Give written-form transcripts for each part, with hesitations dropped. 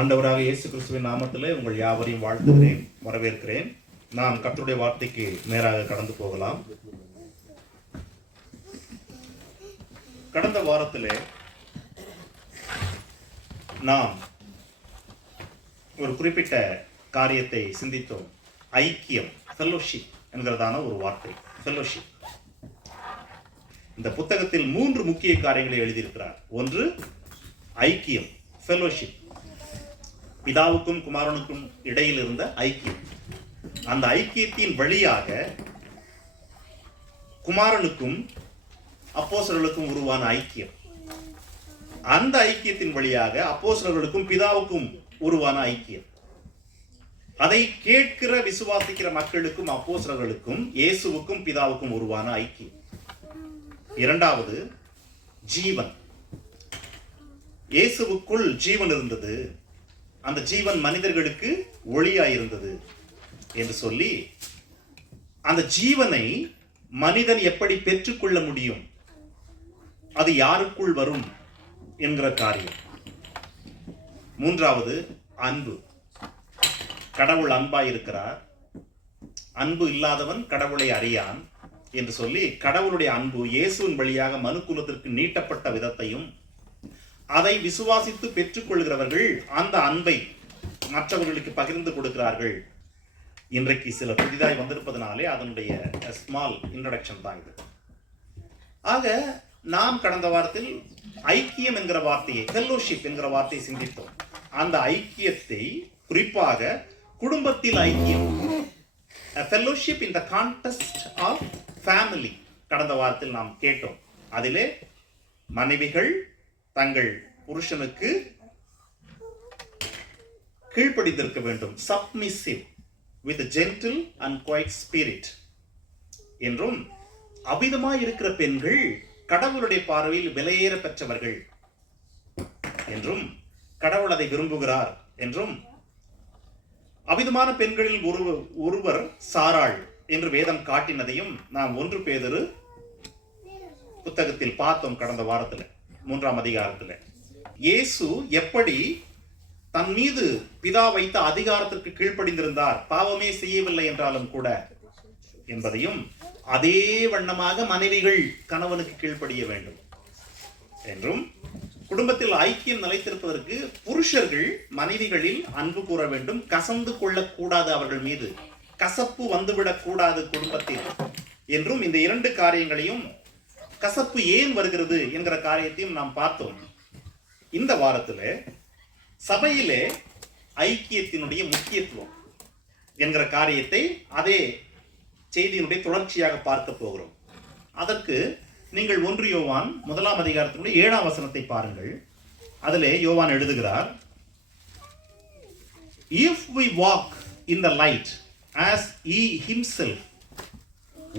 ஆண்டவராக இயேசு கிறிஸ்துவின் நாமத்திலே உங்கள் யாவரையும் வாழ்த்துகிறேன், வரவேற்கிறேன். நாம் கர்த்தருடைய வார்த்தைக்கு நேராக கடந்து போகலாம். கடந்த வாரத்திலே நாம் ஒரு குறிப்பிட்ட காரியத்தை சிந்தித்தோம். ஐக்கியம், ஃபெல்லோஷிப் என்கிறதான ஒரு வார்த்தை. ஃபெல்லோஷிப். இந்த புத்தகத்தில் 3 முக்கிய காரியங்களை எழுதியிருக்கிறார். ஒன்று ஐக்கியம், ஃபெல்லோஷிப், பிதாவுக்கும் குமாரனுக்கும் இடையில் இருந்த ஐக்கியம். அந்த ஐக்கியத்தின் வழியாக குமாரனுக்கும் அப்போஸ்தலர்களுக்கும் உருவான ஐக்கியம். அந்த ஐக்கியத்தின் வழியாக அப்போஸ்தலர்களுக்கும் பிதாவுக்கும் உருவான ஐக்கியம். அதை கேட்கிற விசுவாசிக்கிற மக்களுக்கும் அப்போஸ்தலர்களுக்கும் இயேசுவுக்கும் பிதாவுக்கும் உருவான ஐக்கியம். இரண்டாவது ஜீவன். இயேசுவுக்குள் ஜீவன் இருந்தது, அந்த ஜீவன் மனிதர்களுக்கு ஒளியாயிருந்தது என்று சொல்லி, அந்த ஜீவனை மனிதன் எப்படி பெற்றுக்கொள்ள முடியும், அது யாருக்குள் வரும் என்கிற காரியம். மூன்றாவது அன்பு. கடவுள் அன்பாயிருக்கிறார், அன்பு இல்லாதவன் கடவுளை அறியான் என்று சொல்லி, கடவுளுடைய அன்பு இயேசுவின் வழியாக மனுக்குலத்திற்கு நீட்டப்பட்ட விதத்தையும், அதை விசுவாசித்து பெற்றுக்கொள்கிறவர்கள் அந்த அன்பை மற்றவர்களுக்கு பகிர்ந்து கொடுக்கிறார்கள். இன்றைக்கு சில புதிதாய் வந்திருப்பதனாலே அதனுடைய ஸ்மால் இன்ட்ரோடக்ஷன் தான் இது. ஆக நாம் கடந்த வாரத்தில் ஐக்கியம் என்கிற வார்த்தையை, ஃபெல்லோஷிப் என்கிற வார்த்தையை சிந்தித்தோம். அந்த ஐக்கியத்தை குறிப்பாக குடும்பத்தில் ஐக்கியம், fellowship in the context of family கடந்த வாரத்தில் நாம் கேட்டோம். அதிலே மனைவிகள் தங்கள் புருஷனுக்கு கீழ்ப்படிந்திருக்க வேண்டும், submissive with gentle and quiet spirit என்றும், அபிதமாய் இருக்கிற பெண்கள் கடவுளுடைய பார்வையில் விலையேற பெற்றவர்கள் என்றும், கடவுள் அதை விரும்புகிறார் என்றும், அபிதமான பெண்களில் ஒருவர் சாராள் என்று வேதம் காட்டினதையும் நாம் 1 பேதுரு புத்தகத்தில் பார்த்தோம் கடந்த வாரத்தில், 3ஆம் அதிகாரத்தில். இயேசு எப்படி தன் மீது பிதா வைத்த அதிகாரத்திற்கு கீழ்ப்படிந்திருந்தார், பாவமே செய்யவில்லை என்றாலும் கூட என்பதையும், அதே வண்ணமாக மனைவிகள் கணவனுக்கு கீழ்ப்படிய வேண்டும் என்றும், குடும்பத்தில் ஐக்கியம் நிலைத்திருப்பதற்கு புருஷர்கள் மனைவிகளில் அன்பு கூற வேண்டும், கசந்து கொள்ளக்கூடாது, அவர்கள் மீது கசப்பு வந்துவிடக் கூடாது குடும்பத்தில் என்றும், இந்த 2 காரியங்களையும், கசப்பு ஏன் வருகிறது என்கிற காரியத்தையும் நாம் பார்த்தோம். இந்த வாரத்தில் சபையிலே ஐக்கியத்தினுடைய முக்கியத்துவம் என்கிற காரியத்தை அதே செய்தியினுடைய தொடர்ச்சியாக பார்க்க போகிறோம். அதற்கு நீங்கள் 1 யோவான் 1ஆம் அதிகாரத்தினுடைய 7ஆம் வசனத்தை பாருங்கள். அதிலே யோவான் எழுதுகிறார், If we walk in the light as he himself,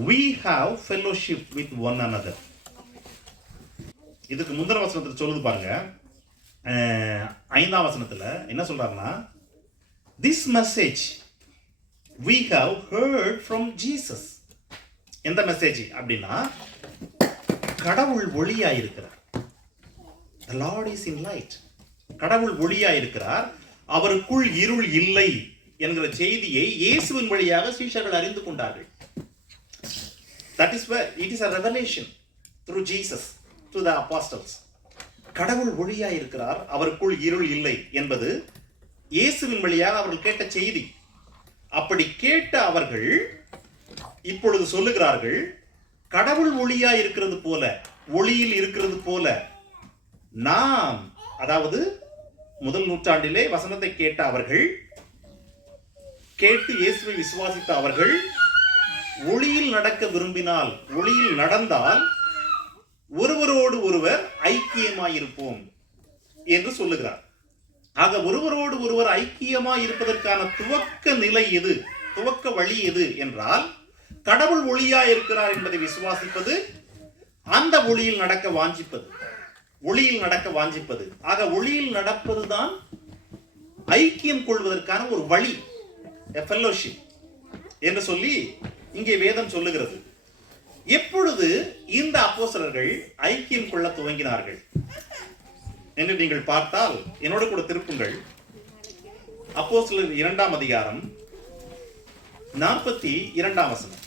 we have fellowship with one another. இதுக்கு முந்தின வசனத்தில் சொல்லுது பாருங்க, 5ஆம் வசனத்தில் என்ன சொல்றாருன்னா, This message we have heard from Jesus. எந்த மெசேஜ் அப்படின்னா, கடவுள் ஒளியாயிருக்கிறார். The Lord is in light. கடவுள் ஒளியாயிருக்கிறார், அவருக்குள் இருள் இல்லை என்கிற செய்தியை இயேசுவின் வழியாக சீஷர்கள் அறிந்து கொண்டார்கள். That is where it is a revelation through Jesus to the apostles. கடவுள் ஒளியாயிருக்கிறார், அவருக்குள் இருள் இல்லை என்பது இயேசுவின் வழியாக அவர்கள் கேட்ட செய்தி. அப்படி கேட்ட அவர்கள் இப்பொழுது சொல்லுகிறார்கள், கடவுள் ஒளியா இருக்கிறது போல, ஒளியில் இருக்கிறது போல நாம், அதாவது முதல் நூற்றாண்டிலே வசனத்தை கேட்ட அவர்கள், கேட்டு இயேசுவை விசுவாசித்த அவர்கள், ஒளியில் நடக்க விரும்பினால், ஒளியில் நடந்தால் ஒருவரோடு ஒருவர் ஐக்கியமாயிருப்போம் என்று சொல்லுகிறார். ஆக ஒருவரோடு ஒருவர் ஐக்கியமாய் இருப்பதற்கான துவக்க நிலை எது, துவக்க வழி எது என்றால், கடவுள் ஒளியா இருக்கிறார் என்பதை விசுவாசிப்பது, அந்த ஒளியில் நடக்க வாஞ்சிப்பது, ஒளியில் நடக்க வாஞ்சிப்பது. ஆக ஒளியில் நடப்பதுதான் ஐக்கியம் கொள்வதற்கான ஒரு வழி, ஃபெல்லோஷிப் என்று சொல்லி இங்கே வேதம் சொல்லுகிறது. எப்பொழுது இந்த அப்போஸ்தலர்கள் ஐக்கியம் கொள்ள துவங்கினார்கள் என்று நீங்கள் பார்த்தால், என்னோடு கூட திருப்புங்கள் அப்போஸ்தலர் 2ஆம் அதிகாரம் 42ஆம் வசனம்.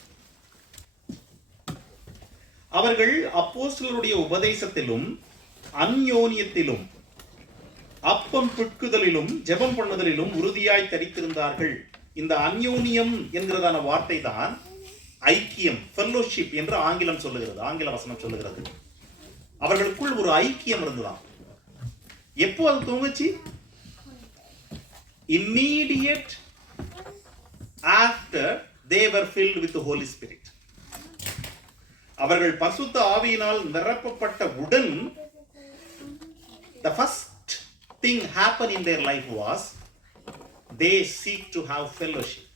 அவர்கள் அப்போஸ்தலருடைய உபதேசத்திலும் அந்யோன்யத்திலும் அப்பம் புட்குதலிலும் ஜெபம் பண்ணுதலிலும் உறுதியாய் தரித்திருந்தார்கள். இந்த அந்யோன்யம் என்கிறதான வார்த்தை தான் ஐக்கியம், ஃபெல்லோஷிப் என்று ஆங்கிலம் சொல்லுகிறது, ஆங்கில வசனம் சொல்லுகிறது. அவர்களுக்குள் ஒரு ஐக்கியம் இருந்ததாம். எப்போ அது தூங்குச்சு? Immediate after they were filled with the Holy Spirit. அவர்கள் பரிசுத்த ஆவியினால் நிரப்பப்பட்ட உடன் the first thing happened in their life was they seek to have fellowship.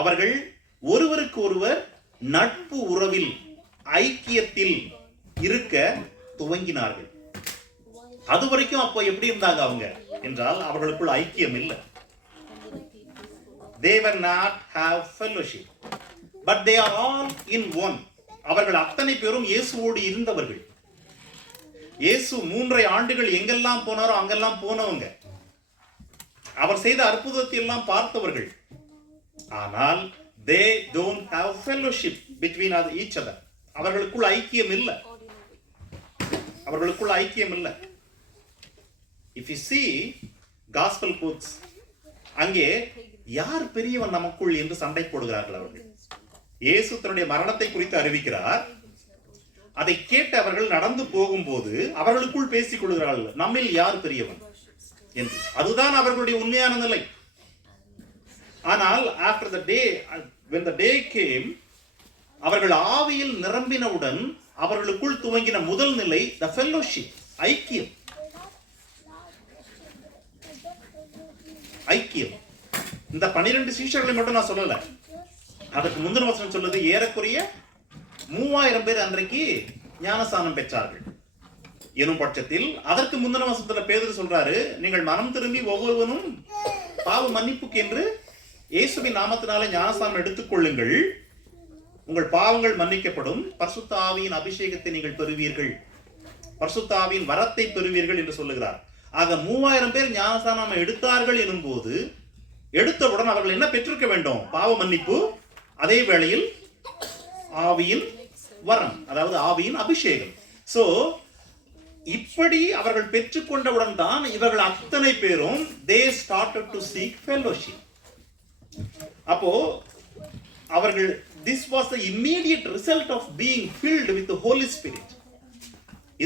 அவர்கள் ஒருவருக்கு ஒருவர் நட்பு உறவில் ஐக்கியத்தில் இருக்க துவங்கினார்கள். அது வரைக்கும் அப்போ எப்படி இருந்தாங்க அவங்க என்றால் அவர்களுக்குள் ஐக்கியம் இல்லை. They were not have fellowship, but they are all in one. அவர்கள் அத்தனை பேரும் இயேசுவோடு இருந்தவர்கள். இயேசு 3.5 ஆண்டுகள் எங்கெல்லாம் போனாரோ அங்கெல்லாம் போனவங்க. அவர் செய்த அற்புதத்தை எல்லாம் பார்த்தவர்கள். ஆனால் they don't have fellowship between each other. அவர்களுக்குள் ஐக்கியம் இல்லை. அவர்களுக்குள் ஐக்கியம் இல்லை. If you see gospel books, அங்கே யார் பெரியவன் நமக்குள் என்று சண்டை போடுகிறார்கள் அவர்கள். இயேசு தன்னுடைய மரணத்தை குறித்து அறிவிக்கிறார். அதை கேட்டு அவர்கள் நடந்து போகும்போது அவர்களுக்குள் பேசிக் கொள்கிறார்கள், நம்மில் யார் பெரியவன் என்று. அதுதான் அவர்களுடைய உண்மையான நிலை. ஆனால் after the day, when the day came, அவர்கள் ஆவியில் நிரம்பினவுடன் அவர்களுக்குள் துவங்கின முதல் நிலை the fellowship, ஐக்கியம். ஐக்கியம். இந்த 12 சீஷர்களை மட்டும் நான் சொல்லல. அதற்கு முந்தின வசனம் சொல்லுது, ஏறக்குறைய 3000 பேர் அன்றைக்கு ஞானஸ்நானம் பெற்றார்கள் எனும் பட்சத்தில், அதற்கு முந்தின வசனத்துல பேதுரு சொல்றாரு, நீங்கள் மனம் திரும்பி ஒவ்வொருவனும் பாவ மன்னிப்புக்கு என்று இயேசுவின் நாமத்தினாலே ஞானஸ்நானம் எடுத்துக்கொள்ளுங்கள், உங்கள் பாவங்கள் மன்னிக்கப்படும், பரிசுத்த ஆவியின் அபிஷேகத்தை நீங்கள் பெறுவீர்கள், பரிசுத்த ஆவியின் வரத்தை பெறுவீர்கள் என்று சொல்லுகிறார். ஆக 3000 பேர் ஞானஸ்நானம் எடுத்தார்கள் எனும் போது, எடுத்தவுடன் அவர்கள் என்ன பெற்றிருக்க வேண்டும்? பாவ மன்னிப்பு, அதே வேளையில் ஆவியின் வரம், அதாவது ஆவியின் அபிஷேகம். சோ இப்படி அவர்கள் பெற்றுக்கொண்டவுடன் தான் இவர்கள் அத்தனை பேரும் they started to seek fellowship. அப்போ அவர்கள், this was the immediate result of being filled with the Holy Spirit.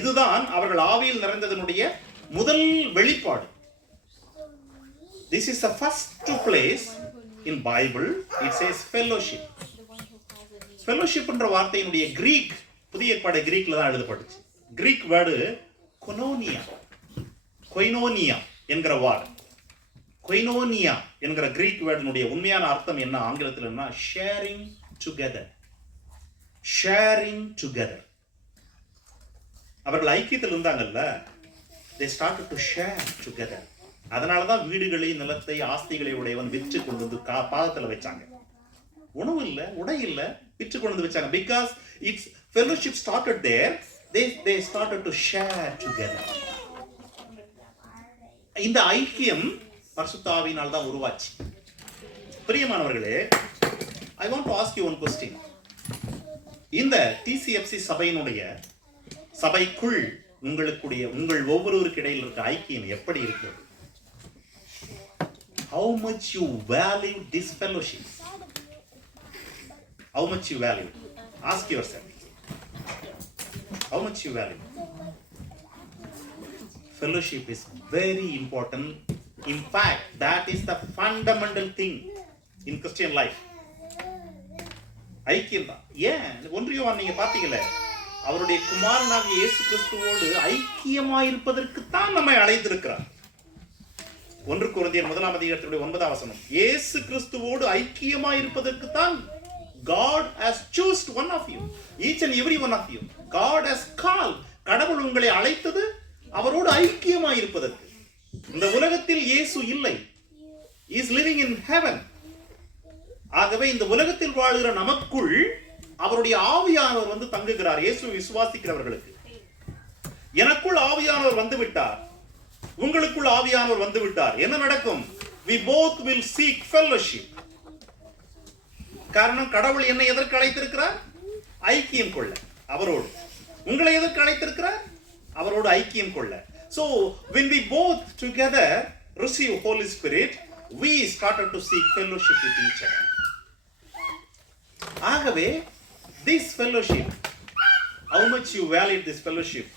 இதுதான் அவர்கள் ஆவியில் நிறைந்ததனுடைய முதல் வெளிப்பாடு. This is the first place in Bible it says fellowship. Fellowship என்ற வார்த்தையினுடைய கிரீக், புதிய ஏற்பாடு கிரீக்ல தான் எழுதப்பட்டுச்சு. கிரீக் வேர்டு கொனோனியா, கொய்னோனியா என்கிற வார்டு. கொய்னோனியா என்கிற கிரீக் வேர்டினுடைய உண்மையான அர்த்தம் என்ன ஆங்கிலத்தில் என்ன? Sharing together, sharing together. அவர்கள் ஐக்கியத்தில் இருந்தாங்கல்ல, they started to share together. அதனாலதான் வீடுகளை, நிலத்தை, ஆஸ்திகளை உடையவன் விற்று கொண்டு வந்து பாதத்துல வச்சாங்க. உணவு இல்ல, உடை இல்ல, விற்று கொண்டு வந்து வச்சாங்க. Because its fellowship started there, they started to share together. இந்த ஐக்கியம் பரிசுத்த ஆவியினால் தான் உருவாச்சு. பிரியமானவர்களே, I want to ask you one question. இந்த TCFC சபையினுடைய சபைக்குள் உங்கள் ஒவ்வொருவருக்கு இடையில் இருக்க ஐக்கியம் எப்படி இருக்கிறது? How much you value this fellowship? How much you value? Ask yourself. How much you value? Fellowship is very important. In fact, that is the fundamental thing in Christian life. ஐக்கியம் தான். ஏன் 1 யோவான் நீங்க பாத்தீங்களே, அவருடைய குமாரனாகிய இயேசு கிறிஸ்துவோடு ஐக்கியமாயிருப்பதற்கு தான் நம்மை அழைத்திருக்கிறார். 1 கொரிந்தியர் 1ஆம் அதிகாரத்தினுடைய 9ஆம் வசனம், இயேசு கிறிஸ்துவோடு ஐக்கியமாயிருப்பதற்கு தான் God has chosen one of you, each and every one of you. God has called. கடவுள் உங்களை அழைத்தது அவரோடு ஐக்கியமாயிருப்பதற்கு. இந்த உலகத்தில் இயேசு இல்லை. He is living in heaven. ஆகவே இந்த உலகத்தில் வாழ்கிற நமக்குள் அவருடைய ஆவியானவர் வந்து தங்குகிறார். இயேசு விசுவாசிக்கிறவர்களுக்கு, எனக்குள் ஆவியானவர் வந்து விட்டார், உங்களுக்குள் ஆவியானவர் வந்து விட்டார். என்ன நடக்கும்? we both will seek fellowship. காரணம் கடவுள் என்னை எதற்கு அழைத்திருக்கிறார்? ஐக்கியம் கொள்ள அவரோடு. உங்களை எதற்கு அழைத்திருக்கிறார்? அவரோடு ஐக்கியம் கொள்ள. So when we both together receive Holy Spirit, we started to seek fellowship with each other. ஆகவே this fellowship, how much you value this fellowship,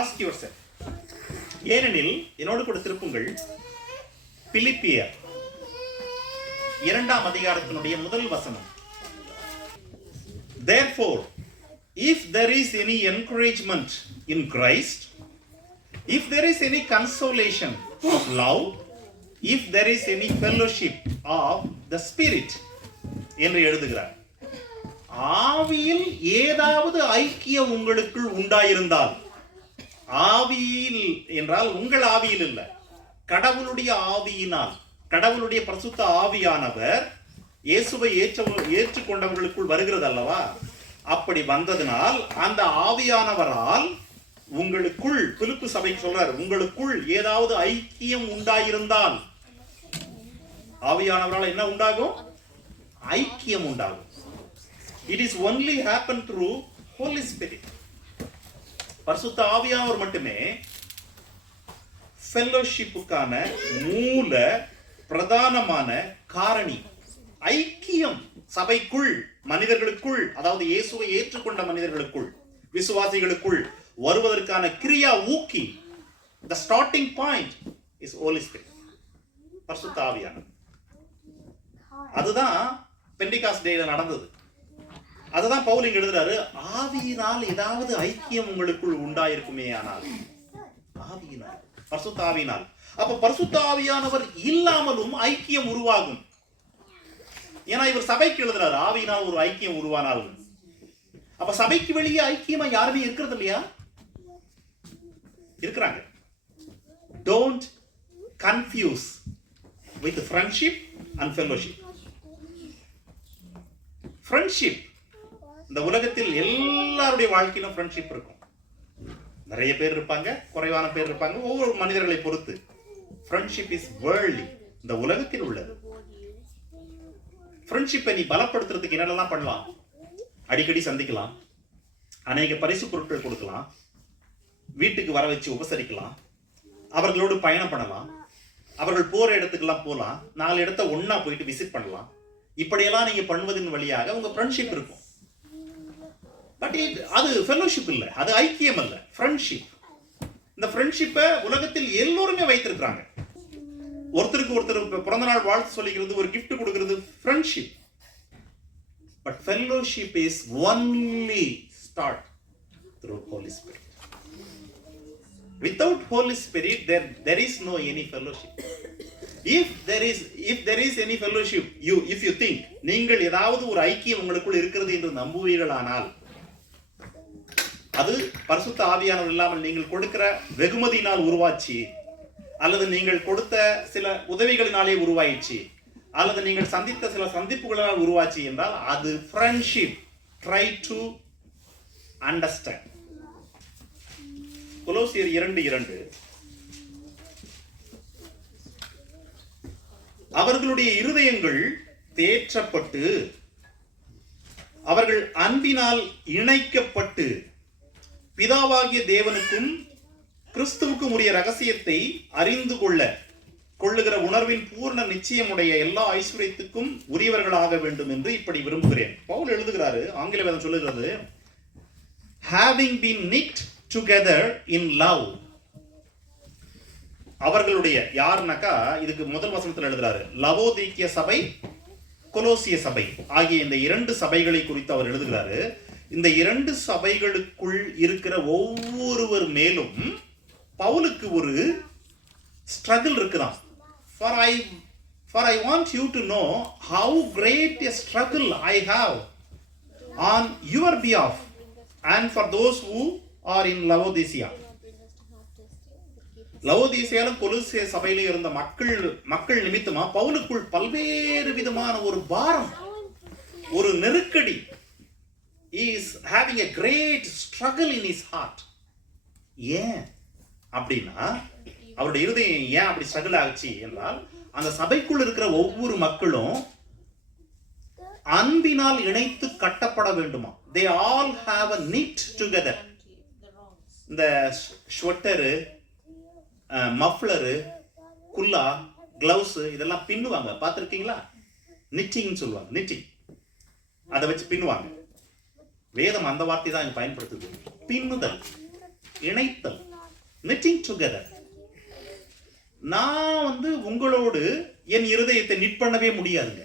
ask yourself. ஏனெனில் என்னோடு கூட திருப்புங்கள் பிலிப்பியர் 2ஆம் அதிகாரத்தினுடைய முதல் வசனம். Therefore, if there is any encouragement in Christ, if there is any consolation of love, if there is any fellowship of the Spirit என்று எழுதுகிறார். ஆவியில் ஏதாவது ஐக்கியம் உங்களுக்குள் உண்டாயிருந்தால், ஆவியில் என்றால் உங்கள் ஆவியில் இல்லை, கடவுளுடைய ஆவியினால், கடவுளுடைய பரிசுத்த ஆவியானவர் இயேசுவை ஏற்றுக்கொண்டவர்களுக்குள் வருகிறது அல்லவா? அப்படி வந்ததனால் அந்த ஆவியானவரால் உங்களுக்குள், பிலிப்பு சபைக்கு சொல்றார், உங்களுக்குள் ஏதாவது ஐக்கியம் உண்டாயிருந்தால், ஆவியானவரால் என்ன உண்டாகும்? ஐக்கியம் உண்டாகும். It is only happen through Holy Spirit. பரிசுத்த ஆவியானவர் மட்டுமே ஃபெல்லோஷிப்புக்கான மூல பிரதானமான காரணி. ஐக்கியம் சபைக்குள், மனிதர்களுக்குள், அதாவது இயேசுவை ஏற்றுக்கொண்ட மனிதர்களுக்குள், விசுவாசிகளுக்குள் வருவதற்கான கிரியா ஊக்கி, the starting point is Holy Spirit, பரிசுத்த ஆவியானவர். அதுதான் பெண்டிகாஸ்ட் டேல நடந்தது. அதுதான் பவுல் இங்க எழுதுறாரு, ஆவியினால் ஏதாவது ஐக்கியம் உங்களுக்குள் உண்டாயிருக்குமே ஆனால், ஆவியினால், பரிசுத்த ஆவியினால். அப்ப பரிசுத்த ஆவியானவர் இல்லாமலும் ஐக்கியம் உருவாகும். ஏன்னா இவர் சபைக்கு எழுதுறாரு, ஆவியினால் ஒரு ஐக்கியம் உருவானாலும். அப்ப சபைக்கு வெளியே ஐக்கியமா யாருமே இருக்கிறது இல்லையா? இருக்கிறாங்க. Don't confuse with friendship and fellowship. Friendship, இந்த உலகத்தில் எல்லாருடைய வாழ்க்கையிலும் ஃப்ரெண்ட்ஷிப் இருக்கும். நிறைய பேர் இருப்பாங்க, குறைவான பேர் இருப்பாங்க, ஒவ்வொரு மனிதர்களை பொறுத்து. ஃப்ரெண்ட்ஷிப் இஸ் வேர்ல்ட்லி, இந்த உலகத்தில் உள்ளது. ஃப்ரெண்ட்ஷிப்பை நீ பலப்படுத்துறதுக்கு என்னெல்லாம் பண்ணலாம்? அடிக்கடி சந்திக்கலாம், அநேக பரிசு பொருட்கள் கொடுக்கலாம், வீட்டுக்கு வர வச்சு உபசரிக்கலாம், அவர்களோடு பயணம் பண்ணலாம், அவர்கள் போற இடத்துக்கெல்லாம் போகலாம், 4 இடத்த ஒன்னா போயிட்டு விசிட் பண்ணலாம். இப்படியெல்லாம் நீங்க பண்ணுவதன் வழியாக உங்க ஃப்ரெண்ட்ஷிப் இருக்கும். பட் அது ஃபெல்லோஷிப் இல்லை, அது ஐக்கியம் அல்ல, ஃப்ரெண்ட்ஷிப். இந்த ஃப்ரெண்ட்ஷிப்பை உலகத்தில் எல்லோருமே வைத்திருக்கிறாங்க. ஒருத்தருக்கு ஒருத்தர் பிறந்த நாள் வாழ்த்து சொல்லிக்கிறது, ஒரு கிஃப்ட் கொடுக்கிறது friendship. But fellowship is only start through Holy Spirit. Without Holy Spirit, there is no any fellowship. If there is any fellowship, if you think, நீங்கள் ஏதாவது ஒரு ஐக்கியம் உங்களுக்குள் இருக்கிறது என்று நம்புவீர்களானால், அது பரிசுத்த ஆவியானவர் இல்லாமல் நீங்கள் கொடுக்கிற வெகுமதியினால் உருவாச்சு, அல்லது நீங்கள் கொடுத்த சில உதவிகளினாலே உருவாயிடுச்சு, அல்லது நீங்கள் சந்தித்த சில சந்திப்புகளால் உருவாச்சு என்றால் அது ஃப்ரெண்ட்ஷிப். Try to understand. கொலோசியர் 2:2, அவர்களுடைய இருதயங்கள் தேற்றப்பட்டு அவர்கள் அன்பினால் இணைக்கப்பட்டு பிதாவாகிய தேவனுக்கும் கிறிஸ்துவுக்கும் உரிய ரகசியத்தை அறிந்து கொள்ளுகிற உணர்வின் பூர்ண நிச்சயமுடைய எல்லா ஐஸ்வர்யத்துக்கும் உரியவர்களாக வேண்டும் என்று இப்படி விரும்புகிறேன். பவுல் எழுதுகிறாரு, ஆங்கில வேதம் சொல்லுகிறது, having been knit together in love. அவர்களுடைய யாருனாக்கா, இதுக்கு முதல் வசனத்தில் எழுதுறாரு, லவோதீக்கிய சபை, கொலோசிய சபை ஆகிய இந்த 2 சபைகளை குறித்து அவர் எழுதுகிறாரு. இந்த 2 சபைகளுக்குள் இருக்கிற ஒவ்வொருவர் மேலும் பவுலுக்கு ஒரு ஸ்ட்ரகிள் இருக்குதான். For I want you to know how great a struggle I have on your behalf and for those who are in Laodicea. லவோதீசியாலும் கொலோசிய சபையிலே இருந்த மக்கள் நிமித்தமா பவுலுக்குள் பல்வேறு விதமான ஒரு பாரம், ஒரு நெருக்கடி. He is having a great struggle in his heart. ஏன் அப்படின்னா, அவருடைய இருதயம் ஏன் அப்படி ஸ்ட்ரகிள் ஆச்சு என்றால், அந்த சபைக்குள் இருக்கிற ஒவ்வொரு மக்களும் அன்பினால் இணைத்து கட்டப்பட வேண்டுமா. they all have a knit together. இந்த ஸ்வெட்டரு, மஃப்ளரு, குல்லா, கிளவுஸ் இதெல்லாம் பின்னுவாங்க, பார்த்துருக்கீங்களா? நிட்டிங் சொல்லுவாங்க, நிட்டிங். அதை வச்சு பின்னுவாங்க. வேதம் அந்த வார்த்தை தான் இங்க பயன்படுத்துது. பின்னுதல், இணைத்தல், knitting together. நான் உங்களோடு என் இருதயத்தை நிட் பண்ணவே முடியாதுங்க.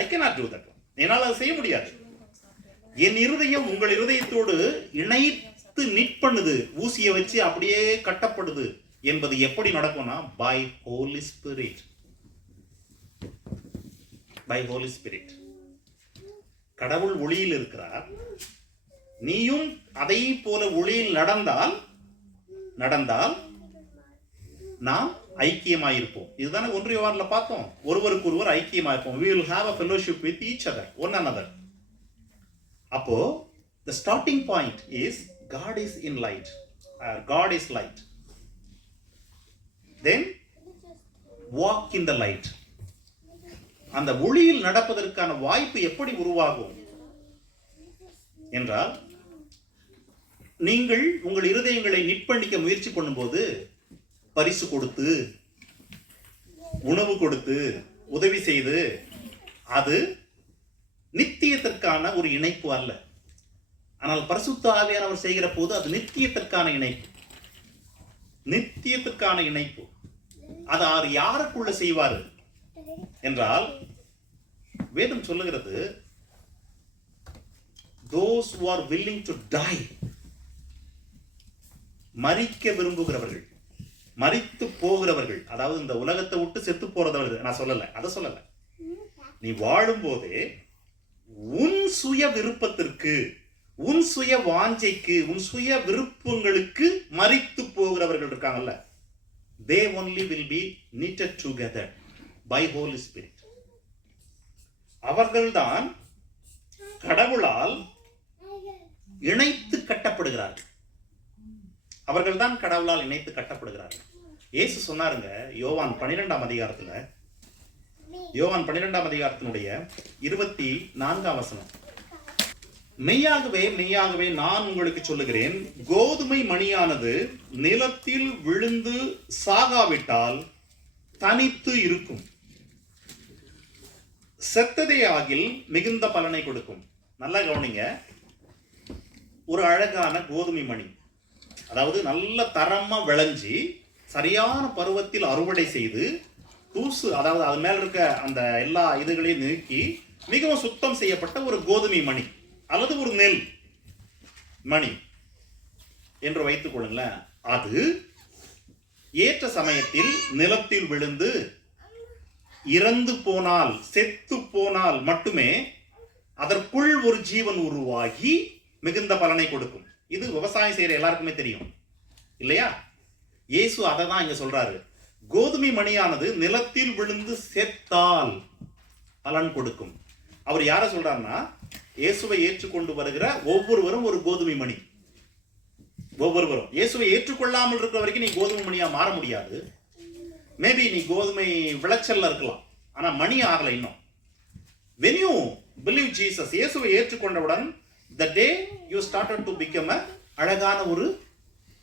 I cannot do that. என்னால் அதை செய்ய முடியாது. என் இருதயம் உங்கள் இருதயத்தோடு இணைத்து நிட் பண்ணுது, ஊசியை வச்சு அப்படியே கட்டப்படுது என்பது எப்படி நடக்கும்னா by Holy Spirit. by Holy Spirit. கடவுள் ஒளியில் இருக்கிறார். நீயும் அதை போல ஒளியில் நடந்தால் நாம் ஐக்கியமாயிருப்போம். இதுதானே 1 யோவான்ல பார்த்தோம். ஒருவருக்கு ஒருவர் ஐக்கியமாயிருப்போம். we will have a fellowship with each other, one another. அப்போ the starting point is God is in light. God is light. Then walk in the light. அந்த ஒளியில் நடப்பதற்கான வாய்ப்பு எப்படி உருவாகும் என்றால், நீங்கள் உங்கள் இருதயங்களை நிட்பண்ணிக்க முயற்சி பண்ணும்போது பரிசு கொடுத்து, உணவு கொடுத்து, உதவி செய்து, அது நித்தியத்திற்கான ஒரு இணைப்பு அல்ல. ஆனால் பரிசுத்த ஆவியானவர் செய்கிற போது அது நித்தியத்திற்கான இணைப்பு. நித்தியத்திற்கான இணைப்பு. அது அவர் யாருக்குள்ள செய்வார் என்றால், வேதம் சொல்லுகிறது, those who are willing to die, மரிக்க விரும்புகிறவர்கள், மரித்து போகிறவர்கள், அதாவது இந்த உலகத்தை விட்டு செத்து போறவர்கள். நான் சொல்லல, அதை சொல்லல. நீ வாழும் போதே உன் சுய விருப்பத்திற்கு, உன் சுய வாஞ்சைக்கு, உன் சுய விருப்பங்களுக்கு மரித்து போகிறவர்கள் இருக்காங்கல்ல, they only will be knitted together by Holy Spirit. அவர்கள்தான் கடவுளால் இணைத்து கட்டப்படுகிறார்கள். அவர்கள்தான் கடவுளால் இணைத்து கட்டப்படுகிறார்கள். இயேசு சொன்னாருங்க, யோவான் 12ஆம் அதிகாரத்துல, யோவான் 12ஆம் அதிகாரத்தினுடைய 24ஆம் வசனம், மெய்யாகவே மெய்யாகவே நான் உங்களுக்கு சொல்லுகிறேன், கோதுமை மணியானது நிலத்தில் விழுந்து சாகாவிட்டால் தனித்து இருக்கும், செத்ததே ஆகில் மிகுந்த பலனை கொடுக்கும். நல்லா கவனிங்க. ஒரு அழகான கோதுமை மணி, அதாவது நல்ல தரமா விளைஞ்சி சரியான பருவத்தில் அறுவடை செய்து தூசு, அதாவது அது மேல இருக்க அந்த எல்லா இதுகளையும் நீக்கி மிகவும் சுத்தம் செய்யப்பட்ட ஒரு கோதுமை மணி அல்லது ஒரு நெல் மணி என்று வைத்துக் கொள்ளுங்களேன். அது ஏற்ற சமயத்தில் நிலத்தில் விழுந்து இறந்து போனால், செத்து போனால் மட்டுமே அதற்குள் ஒரு ஜீவன் உருவாகி மிகுந்த பலனை கொடுக்கும். இது விவசாயம் செய்யற எல்லாருக்குமே தெரியும் இல்லையா? இயேசு அதை தான் இங்க சொல்றாரு. கோதுமை மணியானது நிலத்தில் விழுந்து செத்தால் பலன் கொடுக்கும். அவர் யார சொல்றாருன்னா, இயேசுவை ஏற்றுக்கொண்டு வருகிற ஒவ்வொருவரும் ஒரு கோதுமை மணி. ஒவ்வொருவரும் இயேசுவை ஏற்றுக்கொள்ளாமல் இருக்கிற வரைக்கும் நீ கோதுமை மணியா மாற முடியாது. மேபி நீ கோதுமை விளைச்சல்ல இருக்கலாம், ஆனா மணி ஆகல இன்னும். when you believe Jesus, இயேசுவை ஏற்றுக்கொண்டவுடன் the day you started to become a அழகான ஒரு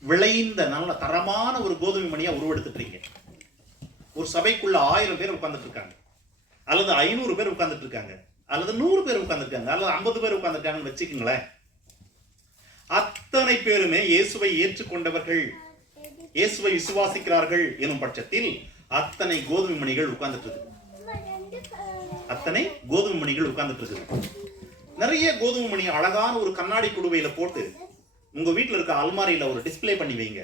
விளைந்த நல்ல தரமான ஒரு கோதுமை மணியா உருவெடுத்துட்டீங்க. ஒரு சபைக்குள்ள 1000 பேர் உட்கார்ந்துட்டு இருக்காங்க, அல்லது 500 பேர் உட்கார்ந்துட்டு இருக்காங்க, அல்லது 100 பேர் உட்கார்ந்துருக்காங்க, அல்லது 50 பேர் உட்கார்ந்துருக்காங்கன்னு வச்சுக்கோங்களேன். அத்தனை பேருமே இயேசுவை ஏற்றுக்கொண்டவர்கள், இயேசுவை விசுவாசிக்கிறார்கள் எனும் பட்சத்தில் அத்தனை கோதுமை மணிகள் உட்கார்ந்துட்டு இருக்கு. அத்தனை கோதுமை மணிகள் உட்கார்ந்துட்டு இருக்கு. நிறைய கோதுமை மணி அழகான ஒரு கண்ணாடி குடுவையில போட்டு உங்க வீட்டுல இருக்க அல்மாரியில ஒரு டிஸ்பிளே பண்ணி வைங்க.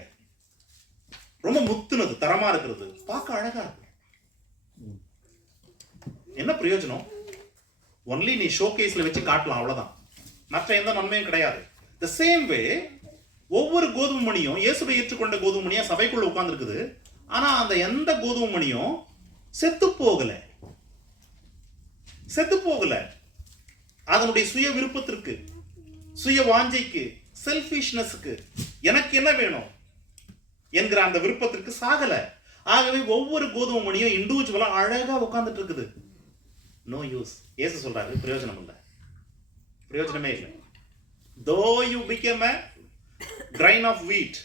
ரொம்ப முத்துனது, தரமா இருக்கிறது, பார்க்க அழகா இருக்கு. என்ன பிரயோஜனம்? ஒன்லி நீ ஷோகேஸ்ல வச்சு காட்டலாம், அவ்வளவுதான். மற்ற எந்த நன்மையும் கிடையாது. தி சேம் வே ஒவ்வொரு கோதுமை மணியும் இயேசுவை ஏற்றுக்கொண்ட கோதுமை மணியா சபைக்குள்ள உட்கார்ந்து இருக்குது. ஆனா அந்த எந்த கோதுமை மணியும் செத்து போகல. செத்து போகல. அதனுடைய சுய விருப்பத்திற்கு, சுய வாஞ்சைக்கு, செல்ஃபிஷ்னஸ்க்கு, எனக்கு என்ன வேணும் என்கிற அந்த விருப்பத்திற்கு சாகல. ஆகவே ஒவ்வொரு கோதுமை மணியும் இண்டிவிஜுவலா அழகா உட்கார்ந்துட்டு இருக்குது. No use. இயேசு சொல்றாரு பிரயோஜனம் இல்லை, பிரயோஜனமே இல்லை. Though you become a grain of wheat,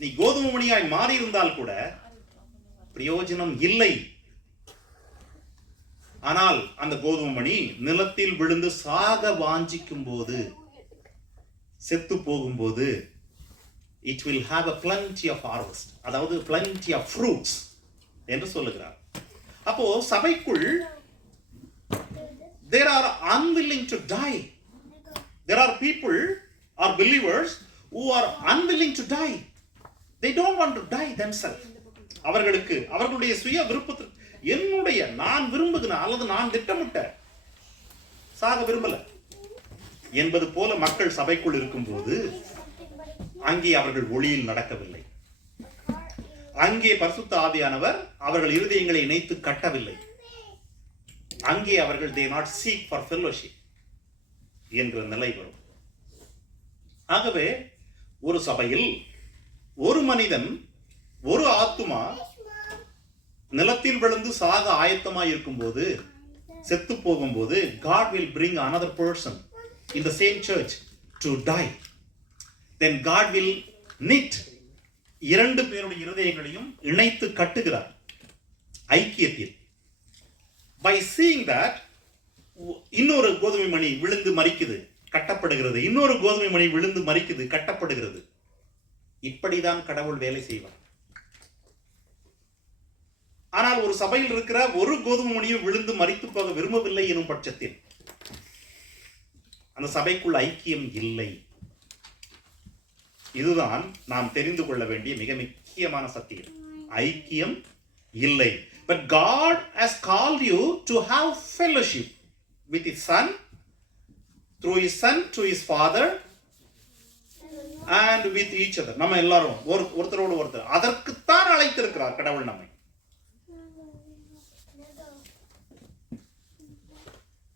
நீ கோதுமை மணியாய் மாறி இருந்தால் கூட பிரயோஜனம் இல்லை. ஆனால் அந்த கோதுமை மணி நிலத்தில் விழுந்து சாக வாஞ்சிக்கும் போது, செத்து போகும்போது, it will have a plenty of harvest, அதாவது plenty of fruits என்று சொல்லுகிறார். அப்போ சபைக்குள் there are unwilling to die. There are people or believers who are unwilling to die. They don't want to die themselves. அவர்களுக்கு அவர்களுடைய சுய விருப்பத்திற்கு, என்னுடைய நான் விரும்புகிறேன் அல்லது நான் திட்டமிட்ட சாக விரும்பல என்பது போல மக்கள் சபைக்குள் இருக்கும்போது அங்கே அவர்கள் ஒளியில் நடக்கவில்லை. அங்கே பரிசுத்த ஆவியானவர் அவர்கள் இருதயங்களை இணைத்து கட்டவில்லை. அங்கே அவர்கள் they not seek for fellowship என்ற நிலை வரும். ஆகவே ஒரு சபையில் ஒரு மனிதன், ஒரு ஆத்துமா நிலத்தில் விழுந்து சாக ஆயத்தமாய் இருக்கும்போது, செத்து போகும்போது, God will bring another person in the same church to die. Then God will knit இரண்டு பேருடைய இருதயங்களையும் இணைத்து கட்டுகிறார் ஐக்கியத்தில். By seeing that, இன்னொரு கோதுமை மணி விழுந்து மரிக்குது, கட்டப்படுகிறது. இன்னொரு கோதுமை மணி விழுந்து மரிக்குது, கட்டப்படுகிறது. இப்படிதான் கடவுள் வேலை செய்வார். ஆனால் ஒரு சபையில் இருக்கிற ஒரு கோதுமை மணியும் விழுந்து மரித்து போக விரும்பவில்லை எனும் பட்சத்தில் அந்த சபைக்குள் ஐக்கியம் இல்லை. இதுதான் நாம் தெரிந்து கொள்ள வேண்டிய மிக முக்கியமான சத்தியம். ஐக்கியம் இல்லை. But God has called you to have fellowship with His Son, through His Son to His Father, and with each other. நம்ம எல்லாரும் ஒருத்தரோடு ஒருத்தர் அதற்குத்தான் அழைத்திருக்கிறார் கடவுள் நம்மை.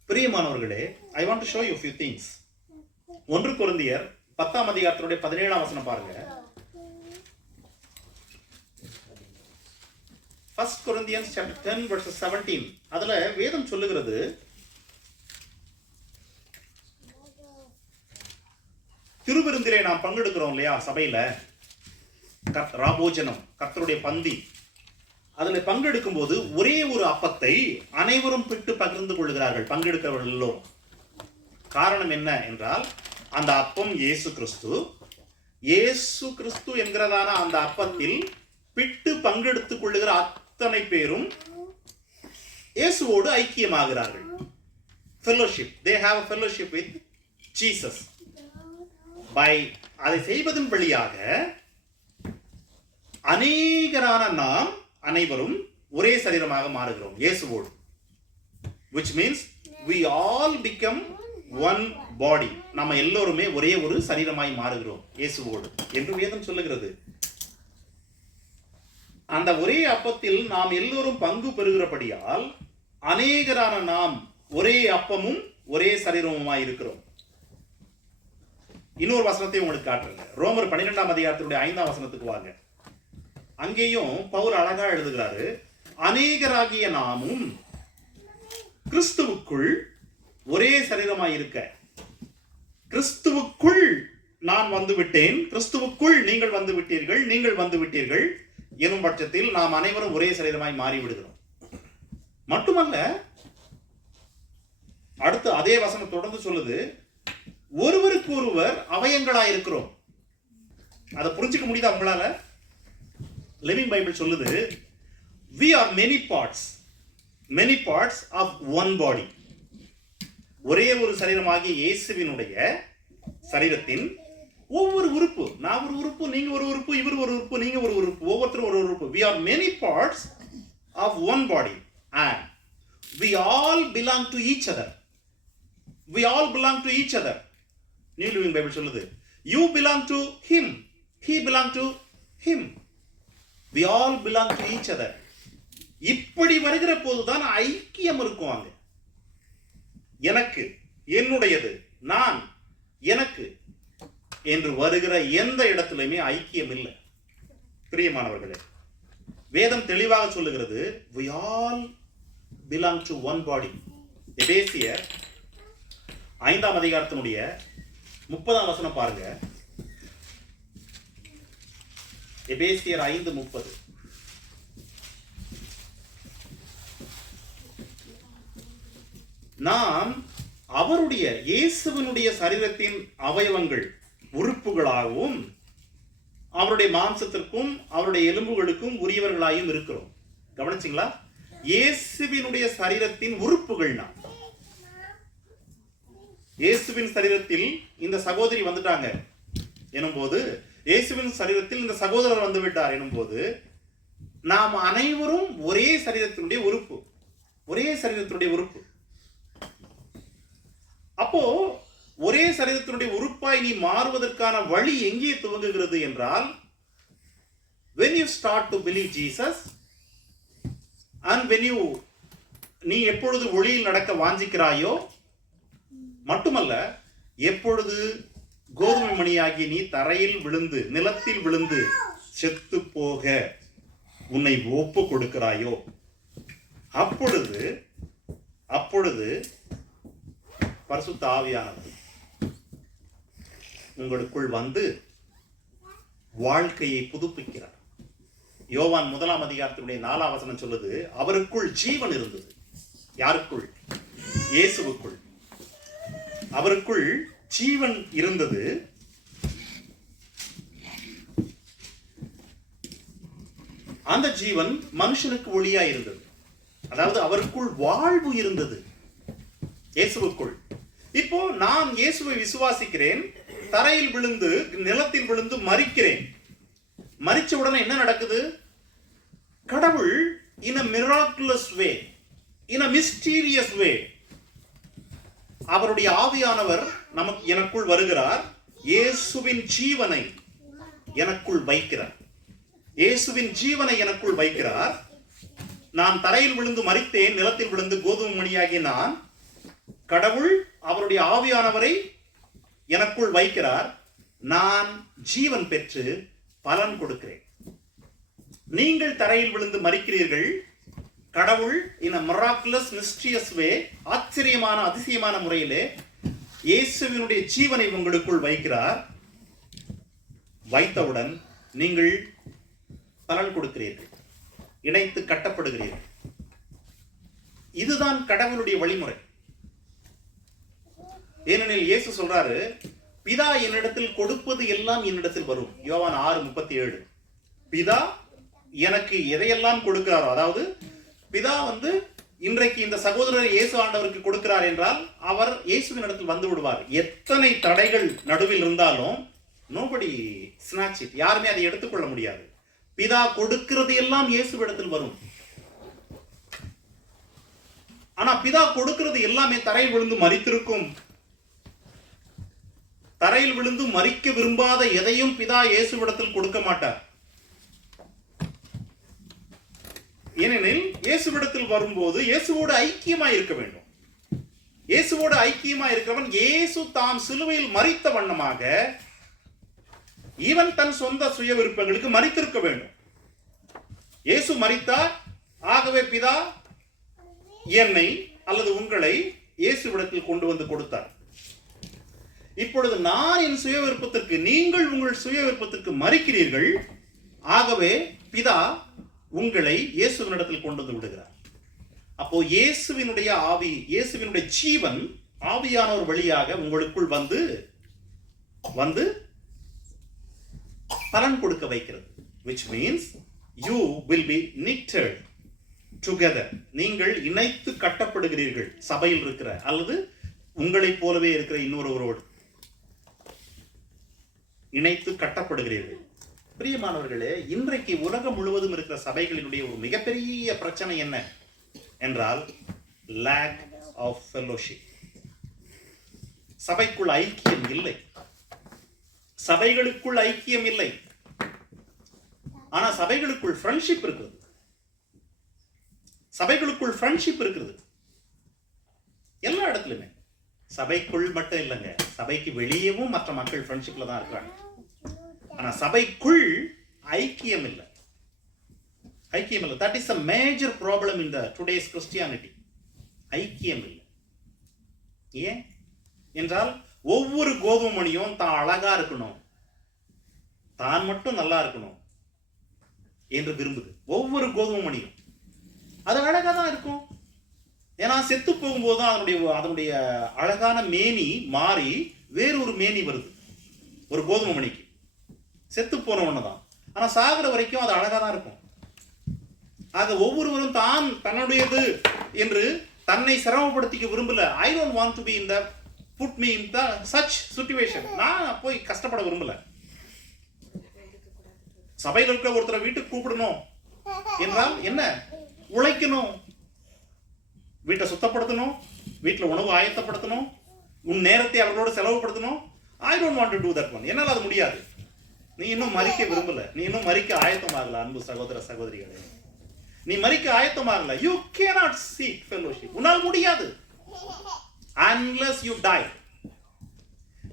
பிரியமானவர்களே, I want to show you a few things. 1 கொரிந்தியர் 10ஆம் அதிகாரத்தினுடைய 17ஆம் வசனம் பாருங்க. 1 Corinthians chapter 10 verse 17. அதுல வேதம் சொல்லுகிறது, திருவிருந்திலே நாம் பங்கெடுக்கிறோம் இல்லையா சபையில, ராபோஜனம், கர்த்தருடைய பந்தி. அதுல பங்கெடுக்கும் போது ஒரே ஒரு அப்பத்தை அனைவரும் பிட்டு பகிர்ந்து கொள்கிறார்கள் பங்கெடுக்கிறவர்கள் எல்லோரும். காரணம் என்ன என்றால், அந்த அப்பம் இயேசு கிறிஸ்து. இயேசு கிறிஸ்து என்கிறதான அந்த அப்பத்தில் பிட்டு பங்கெடுத்துக் கொள்ளுகிற அத்தனை பேரும் இயேசுவோடு ஐக்கியமாகிறார்கள். fellowship, they have a fellowship with Jesus. by அதை செய்வதன் வழியாக அநேகரான நாம் அனைவரும் ஒரே சரீரமாக மாறுகிறோம் இயேசுவோடு. which means we all become one body. நம்ம எல்லோருமே ஒரே ஒரு சரீரமாய் மாறுகிறோம் இயேசுவோடு என்று வேதம் சொல்லுகிறது. அந்த ஒரே அப்பத்தில் நாம் எல்லோரும் பங்கு பெறுகிறபடியால் அநேகரான நாம் ஒரே அப்பமும் ஒரே சரீரமுமாய் இருக்கிறோம். இன்னொரு வசனத்தை உங்களுக்கு காட்டுறேன். ரோமர் 12ஆம் அதிகாரத்தினுடைய 5ஆம் வசனத்துக்கு வாங்க. அங்கேயும் பவுல் அழகா எழுதுகிறாரு, அநேகராகிய நாமும் கிறிஸ்துவுக்குள் ஒரே சரீரமாய் இருக்க. கிறிஸ்துவுக்குள் நான் வந்து விட்டேன், கிறிஸ்துவுக்குள் நீங்கள் வந்து விட்டீர்கள், நீங்கள் வந்து விட்டீர்கள் எனும் பட்சத்தில் நாம் அனைவரும் ஒரே சரீரமாய் மாறி விடுகிறோம். மட்டுமல்ல, அடுத்து அதே வசனம் தொடர்ந்து சொல்லுது, ஒருவருக்கு ஒருவர் அவயங்களாய் இருக்கிறோம். அதை புரிஞ்சுக்க முடியுதா உங்களால? லிவிங் பைபிள் சொல்லுது, we are many parts of one body. ஒரே ஒரு சரீரமாகிய இயேசுவினுடைய சரீரத்தின் ஒவ்வொரு உறுப்பு, நான் ஒரு உறுப்பு, நீங்க ஒரு உறுப்பு, இவர் ஒரு உறுப்பு, நீங்க ஒரு உறுப்பு, ஒவ்வொருத்தரும் ஒரு உறுப்பு. we are many parts of one body and we all belong to each other. we all belong to each other. New living Bible சொல்லுது, you belong to him, he belong to him, we all belong to each other. இப்படி வருகிற போதுதான் ஐக்கியம் இருக்கும். அங்க எனக்கு, என்னுடையது, நான், எனக்கு என்று வருகிற எந்த இடத்திலுமே ஐக்கியம் இல்லை. பிரியமானவர்களே, வேதம் தெளிவாக சொல்லுகிறது, we all belong to one body. எபேசியர் 5ஆம் அதிகாரத்தினுடைய 30ஆம் வசனம் பாருங்க. எபேசியர் 5:30. நாம் அவருடைய இயேசுவினுடைய சரீரத்தின் அவயவங்கள், உறுப்புகளாகவும் அவருடைய மாம்சத்திற்கும் அவருடைய எலும்புகளுக்கும் உரியவர்களாயும் இருக்கிறோம். கவனிச்சிங்களா? இயேசுவினுடைய சரீரத்தின் உறுப்புகள் நாம். இயேசுவின் சரீரத்தில் இந்த சகோதரி வந்துட்டாங்க எனும்போது, இயேசுவின் சரீரத்தில் இந்த சகோதரர் வந்து விட்டார் எனும்போது, நாம் அனைவரும் ஒரே சரீரத்தினுடைய உறுப்பு, ஒரே சரீரத்தினுடைய உறுப்பு. அப்போ ஒரே சரீரத்தினுடைய உறுப்பாய் நீ மாறுவதற்கான வழி எங்கே துவங்குகிறது என்றால், when you start to believe Jesus and when you நீ எப்பொழுது ஒளியில் நடக்க வாஞ்சிக்கிறாயோ மட்டுமல்ல, எப்பொழுது கோதுமை மணியாகி நீ தரையில் விழுந்து, நிலத்தில் விழுந்து செத்து போக உன்னை ஒப்பு கொடுக்கிறாயோ, அப்பொழுது பரிசுத்த ஆவியானவர் உங்களுக்குள் வந்து வாழ்க்கையை புதுப்பிக்கிறார். யோவான் 1ஆம் அதிகாரத்தினுடைய 4ஆம் வசனம் சொல்லுது, அவருக்குள் ஜீவன் இருந்தது. யாருக்குள்? இயேசுவுக்குள். அவருக்குள் ஜீவன் இருந்தது. அந்த ஜீவன் மனுஷனுக்கு ஒளியா இருந்தது. அதாவது அவருக்குள் வாழ்வு இருந்தது, இயேசுவுக்குள். இப்போ நான் இயேசுவை விசுவாசிக்கிறேன், தரையில் விழுந்து நிலத்தில் விழுந்து மரிக்கிறேன். மரிச்ச உடனே என்ன நடக்குது? கடவுள் in a miraculous way, in a mysterious way, அவருடைய ஆவியானவர் எனக்குள் வருகிறார். இயேசுவின் ஜீவனை எனக்குள் வைக்கிறார். இயேசுவின் ஜீவனை எனக்குள் வைக்கிறார். நான் தரையில் விழுந்து மரித்தேன், நிலத்தில் விழுந்து கோதுமை மணியாகிய நான். கடவுள் அவருடைய ஆவியானவரை எனக்குள் வைக்கிறார். நான் ஜீவன் பெற்று பலன் கொடுக்கிறேன். நீங்கள் தரையில் விழுந்து மரிக்கிறீர்கள். கடவுள் in a miraculous mysterious way, ஆச்சரியமான அதிசயமான முறையிலே இயேசுவினுடைய ஜீவனை உங்களுக்குள் வைக்கிறார். வைத்தவுடன் நீங்கள் பலன் கொடுக்கிறீர்கள், இணைத்து கட்டப்படுகிறீர்கள். இதுதான் கடவுளுடைய வழிமுறை. ஏனெனில் இயேசு சொல்றாரு, பிதா என்னிடத்தில் கொடுப்பது எல்லாம் என்னிடத்தில் வரும். யோவான் 6:37. பிதா எனக்கு எதையெல்லாம் கொடுக்கிறாரோ, அதாவது பிதா இன்றைக்கு இந்த சகோதரர் இயேசு ஆண்டவருக்கு கொடுக்கிறார் என்றால் அவர் இயேசுவின் இடத்தில் வந்து விடுவார். எத்தனை தடைகள் நடுவில் இருந்தாலும் nobody snatch it, யாருமே அதை எடுத்துக்கொள்ள முடியாது. பிதா கொடுக்கிறது எல்லாம் இயேசுவிடத்தில் வரும். ஆனா பிதா கொடுக்கிறது எல்லாமே தரையில் விழுந்து மரித்திருக்கும். தரையில் விழுந்து மரிக்க விரும்பாத எதையும் பிதா இயேசுவிடத்தில் கொடுக்க மாட்டார். ஏனெனில் இயேசுவிடத்தில் வரும்போது இயேசுவோடு ஐக்கியமாய் இருக்க வேண்டும். இயேசுவோடு ஐக்கியமாய் இருக்கிறவன் இயேசு தாம் சிலுவையில் மரித்த வண்ணமாக இவன் தன் சொந்த சுய விருப்பங்களுக்கு மரித்திருக்க வேண்டும். இயேசு மரித்தார், ஆகவே பிதா என்னை அல்லது உங்களை இயேசுவிடத்தில் கொண்டு வந்து கொடுத்தார். இப்பொழுது நான் என் சுய விருப்பத்திற்கு, நீங்கள் உங்கள் சுய விருப்பத்திற்கு மரிக்கிறீர்கள். ஆகவே பிதா உங்களை இயேசுவினிடத்தில் கொண்டு வந்து விடுகிறார். அப்போ இயேசுவினுடைய ஆவி, இயேசுவினுடைய ஜீவன் ஆவியானவர் வழியாக உங்களுக்குள் வந்து பலன் கொடுக்க வைக்கிறது. which means you will be knitted together. நீங்கள் இணைத்து கட்டப்படுகிறீர்கள் சபையில் இருக்கிற அல்லது உங்களைப் போலவே இருக்கிற இன்னொருவரோடு இணைத்து கட்டப்படுகிறீர்கள். பிரியமானவர்களே, இன்றைக்கு உலகம் முழுவதும் இருக்கிற சபைகளினுடைய ஒரு மிகப்பெரிய பிரச்சனை என்ன என்றால் lack of fellowship. சபைக்குள் ஐக்கியம் இல்லை, சபைகளுக்குள் ஐக்கியம் இல்லை. ஆனா சபைகளுக்குள் ஃப்ரெண்ட்ஷிப் இருக்குது. சபைகளுக்குள் ஃப்ரெண்ட்ஷிப் இருக்குது எல்லா இடத்துலயுமே. சபைக்குள் மட்டும் இல்லைங்க, சபைக்கு வெளியவும் மற்ற மக்கள் ஃப்ரெண்ட்ஷிப்ல தான் இருக்கிறாங்க. ஆனா சபைக்குள் ஐக்கியம் இல்லை. ஐக்கியம் இல்லை. That is a major problem in the today's Christianity. ஐக்கியம் இல்லை. ஏன் என்றால் ஒவ்வொரு கோதுமை மணியும் தான் அழகா இருக்கணும், தான் மட்டும் நல்லா இருக்கணும் என்று விரும்புது. ஒவ்வொரு கோதுமை மணியும் அது அழகா தான் இருக்கும். ஏன்னா செத்து போகும்போது தான் அதனுடைய அழகான மேனி மாறி வேறொரு மேனி வருது. ஒரு கோதுமை மணிக்கு செத்து போன ஒண்ணுதான், ஆனா சாகிற வரைக்கும் அது அழகா தான் இருக்கும். ஆக ஒவ்வொருவரும் தான் தன்னுடையது என்று தன்னை சிரமப்படுத்திக்க விரும்பல. I don't want to be in the put me in the such situation. நான் போய் கஷ்டப்பட விரும்பல. சபையில் இருக்க ஒருத்தரை வீட்டுக்கு கூப்பிடணும் என்றால் என்ன? உழைக்கணும், வீட்டை சுத்தப்படுத்தணும், வீட்டில் உணவு ஆயத்தப்படுத்தணும், உன் நேரத்தை அவர்களோட செலவுப்படுத்தணும். I don't want to do that one. என்னால் அது முடியாது. நீ இன்னும் மறிக்க விரும்பல, நீ இன்னும் மறிக்க ஆயத்தமாகல. அன்பு சகோதர சகோதரிகளே, நீ மறிக்க ஆயத்தமாகல. You cannot seek fellowship. உன்னால் முடியாது unless you die.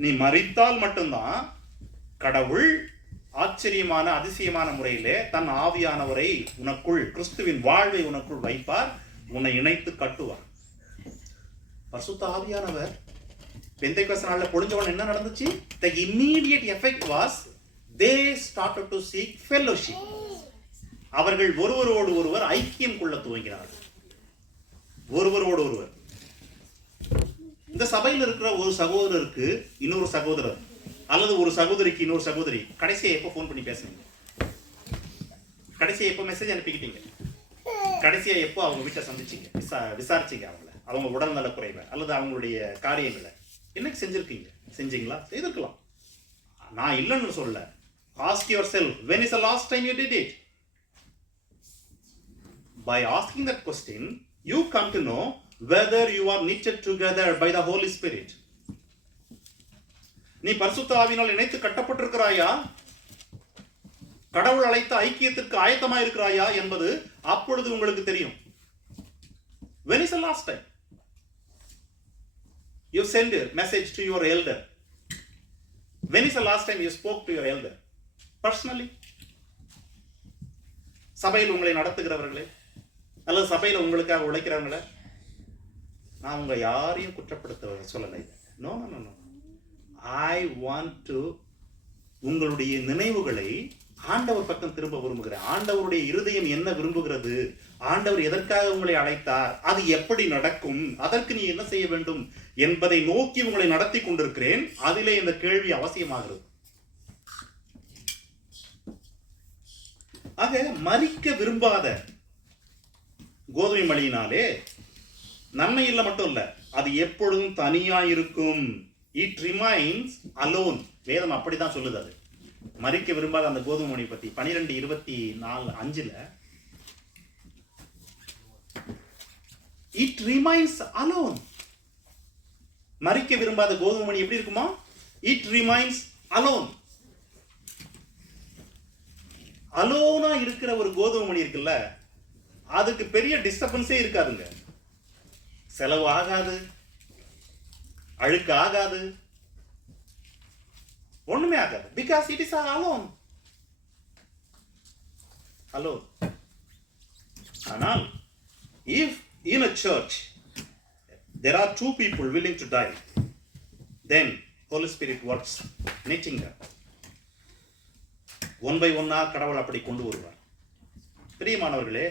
நீ மரித்தால் மட்டும்தான் கடவுள் ஆச்சரியமான அதிசயமான முறையிலே தன் ஆவியானவரை உனக்குள், கிறிஸ்துவின் வாழ்வை உனக்குள் வைப்பார், உன்னை இணைத்து கட்டுவார். பரிசுத்த ஆவியானவர் பெந்தேகோஸ்து நாள்ல பொழிஞ்சவன் என்ன நடந்துச்சு? The immediate effect was they started to seek fellowship. அவர்கள் ஒருவரோடு ஒருவர் ஐக்கியம் கொள்ள துவங்கினார்கள். ஒருவரோடு ஒருவர். இந்த சபையில் இருக்கிற ஒரு சகோதரருக்கு இன்னொரு சகோதரர், அல்லது ஒரு சகோதரிக்கு இன்னொரு சகோதரி, கடைசியா எப்போ ஃபோன் பண்ணி பேசுனீங்க? கடைசியா எப்போ மெசேஜ் அனுப்பிக்கிட்டீங்க? கடைசியா எப்போ அவங்க வீட்டை சந்திச்சீங்க, விசாரிச்சீங்க அவங்க உடல்நல குறைவை அல்லது அவங்களுடைய காரியங்களை என்னைக்கு செஞ்சிருக்கீங்க? செஞ்சீங்களா? செய்திருக்கலாம். நான் இல்லைன்னு சொல்ல. Ask yourself, when is the last time you did it? By asking that question, you come to know whether you are knitted together by the Holy Spirit. நீ பரிசுத்த ஆவியினால் இணைத்து கட்டப்பட்டிருக்கிறாயா? கடவுள் அழைத்த ஐக்கியத்திற்கு ஆயத்தமாக இருக்கிறாயா என்பது அப்பொழுது உங்களுக்கு தெரியும். When is the last time you send a message to your elder? When is the last time you spoke to your elder personally? சபையில் உங்களை நடத்துகிறவர்களே அல்லது சபையில் உங்களுக்காக உழைக்கிறவங்கள நான் உங்க யாரையும் குற்றப்படுத்த சொல்லலை. No no no no. I want to உங்களுடைய நினைவுகளை ஆண்டவர் பக்கம் திரும்ப விரும்புகிறேன். ஆண்டவருடைய இருதயம் என்ன விரும்புகிறது, ஆண்டவர் எதற்காக உங்களை அழைத்தார், அது எப்படி நடக்கும், அதற்கு நீ என்ன செய்ய வேண்டும் என்பதை நோக்கி உங்களை நடத்தி கொண்டிருக்கிறேன். அதிலே இந்த கேள்வி அவசியமாகிறது. ஆக மரிக்க விரும்பாத கோதுமை மணியினாலே நன்மை இல்லை மட்டும் இல்ல, அது எப்பொழுதும் தனியாயிருக்கும். It remains alone. வேதம் அப்படிதான் சொல்லுது. அது மரிக்க விரும்பாத அந்த கோதுமை மணி பத்தி 12:24-5 இட் ரிமைன்ஸ் அலோன். மரிக்க விரும்பாத கோதுமை மணி எப்படி இருக்குமா? It remains alone. அலோனா இருக்கிற ஒரு கோதுமை மணி இருக்குல்ல, அதுக்கு பெரிய டிஸ்டர்பன்ஸே இருக்காதுங்க. செலவு ஆகாது, அழுக்கு ஆகாது, ஒண்ணுமே ஆகாது. Because it is alone. Alone. ஆனால் if in a church there are two people willing to die, then Holy Spirit works knitting them. One by ஒன்னா கடவுள் அப்படி கொண்டு வருவார். பிரியமானவர்களே,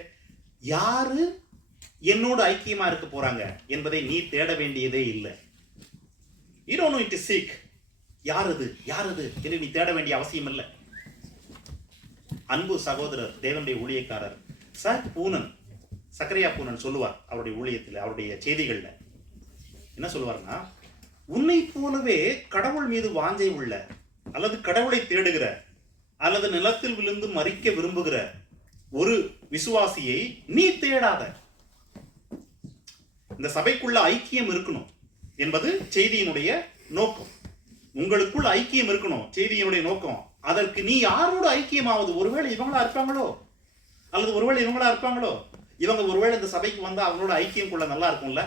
யாரு என்னோடு ஐக்கியமா இருக்க போறாங்க என்பதை நீ தேட வேண்டியதே இல்லை. You don't need to seek. யாரது என்று நீ தேட வேண்டிய அவசியம் இல்லை. அன்பு சகோதரர், தேவனுடைய ஊழியக்காரர் சக்கரையா பூனன் சொல்லுவார் அவருடைய ஊழியத்தில், அவருடைய செய்திகள்ல என்ன சொல்லுவார்னா, உன்னை போலவே கடவுள் மீது வாஞ்சை உள்ள அல்லது கடவுளை தேடுகிற அல்லது நிலத்தில் விழுந்து மரிக்க விரும்புகிற ஒரு விசுவாசியை நீ தேடாத. இந்த சபைக்குள்ள ஐக்கியம் இருக்கணும் என்பது செய்தியினுடைய நோக்கம். உங்களுக்குள் ஐக்கியம் இருக்கணும், செய்தியினுடைய நோக்கம். அதற்கு நீ யாரோடு ஐக்கியமாவது, ஒருவேளை இவங்களா இருப்பாங்களோ அல்லது ஒருவேளை இவங்களா இருப்பாங்களோ, இவங்க ஒருவேளை இந்த சபைக்கு வந்தா அவங்களோட ஐக்கியம் கொள்ள நல்லா இருக்கும்ல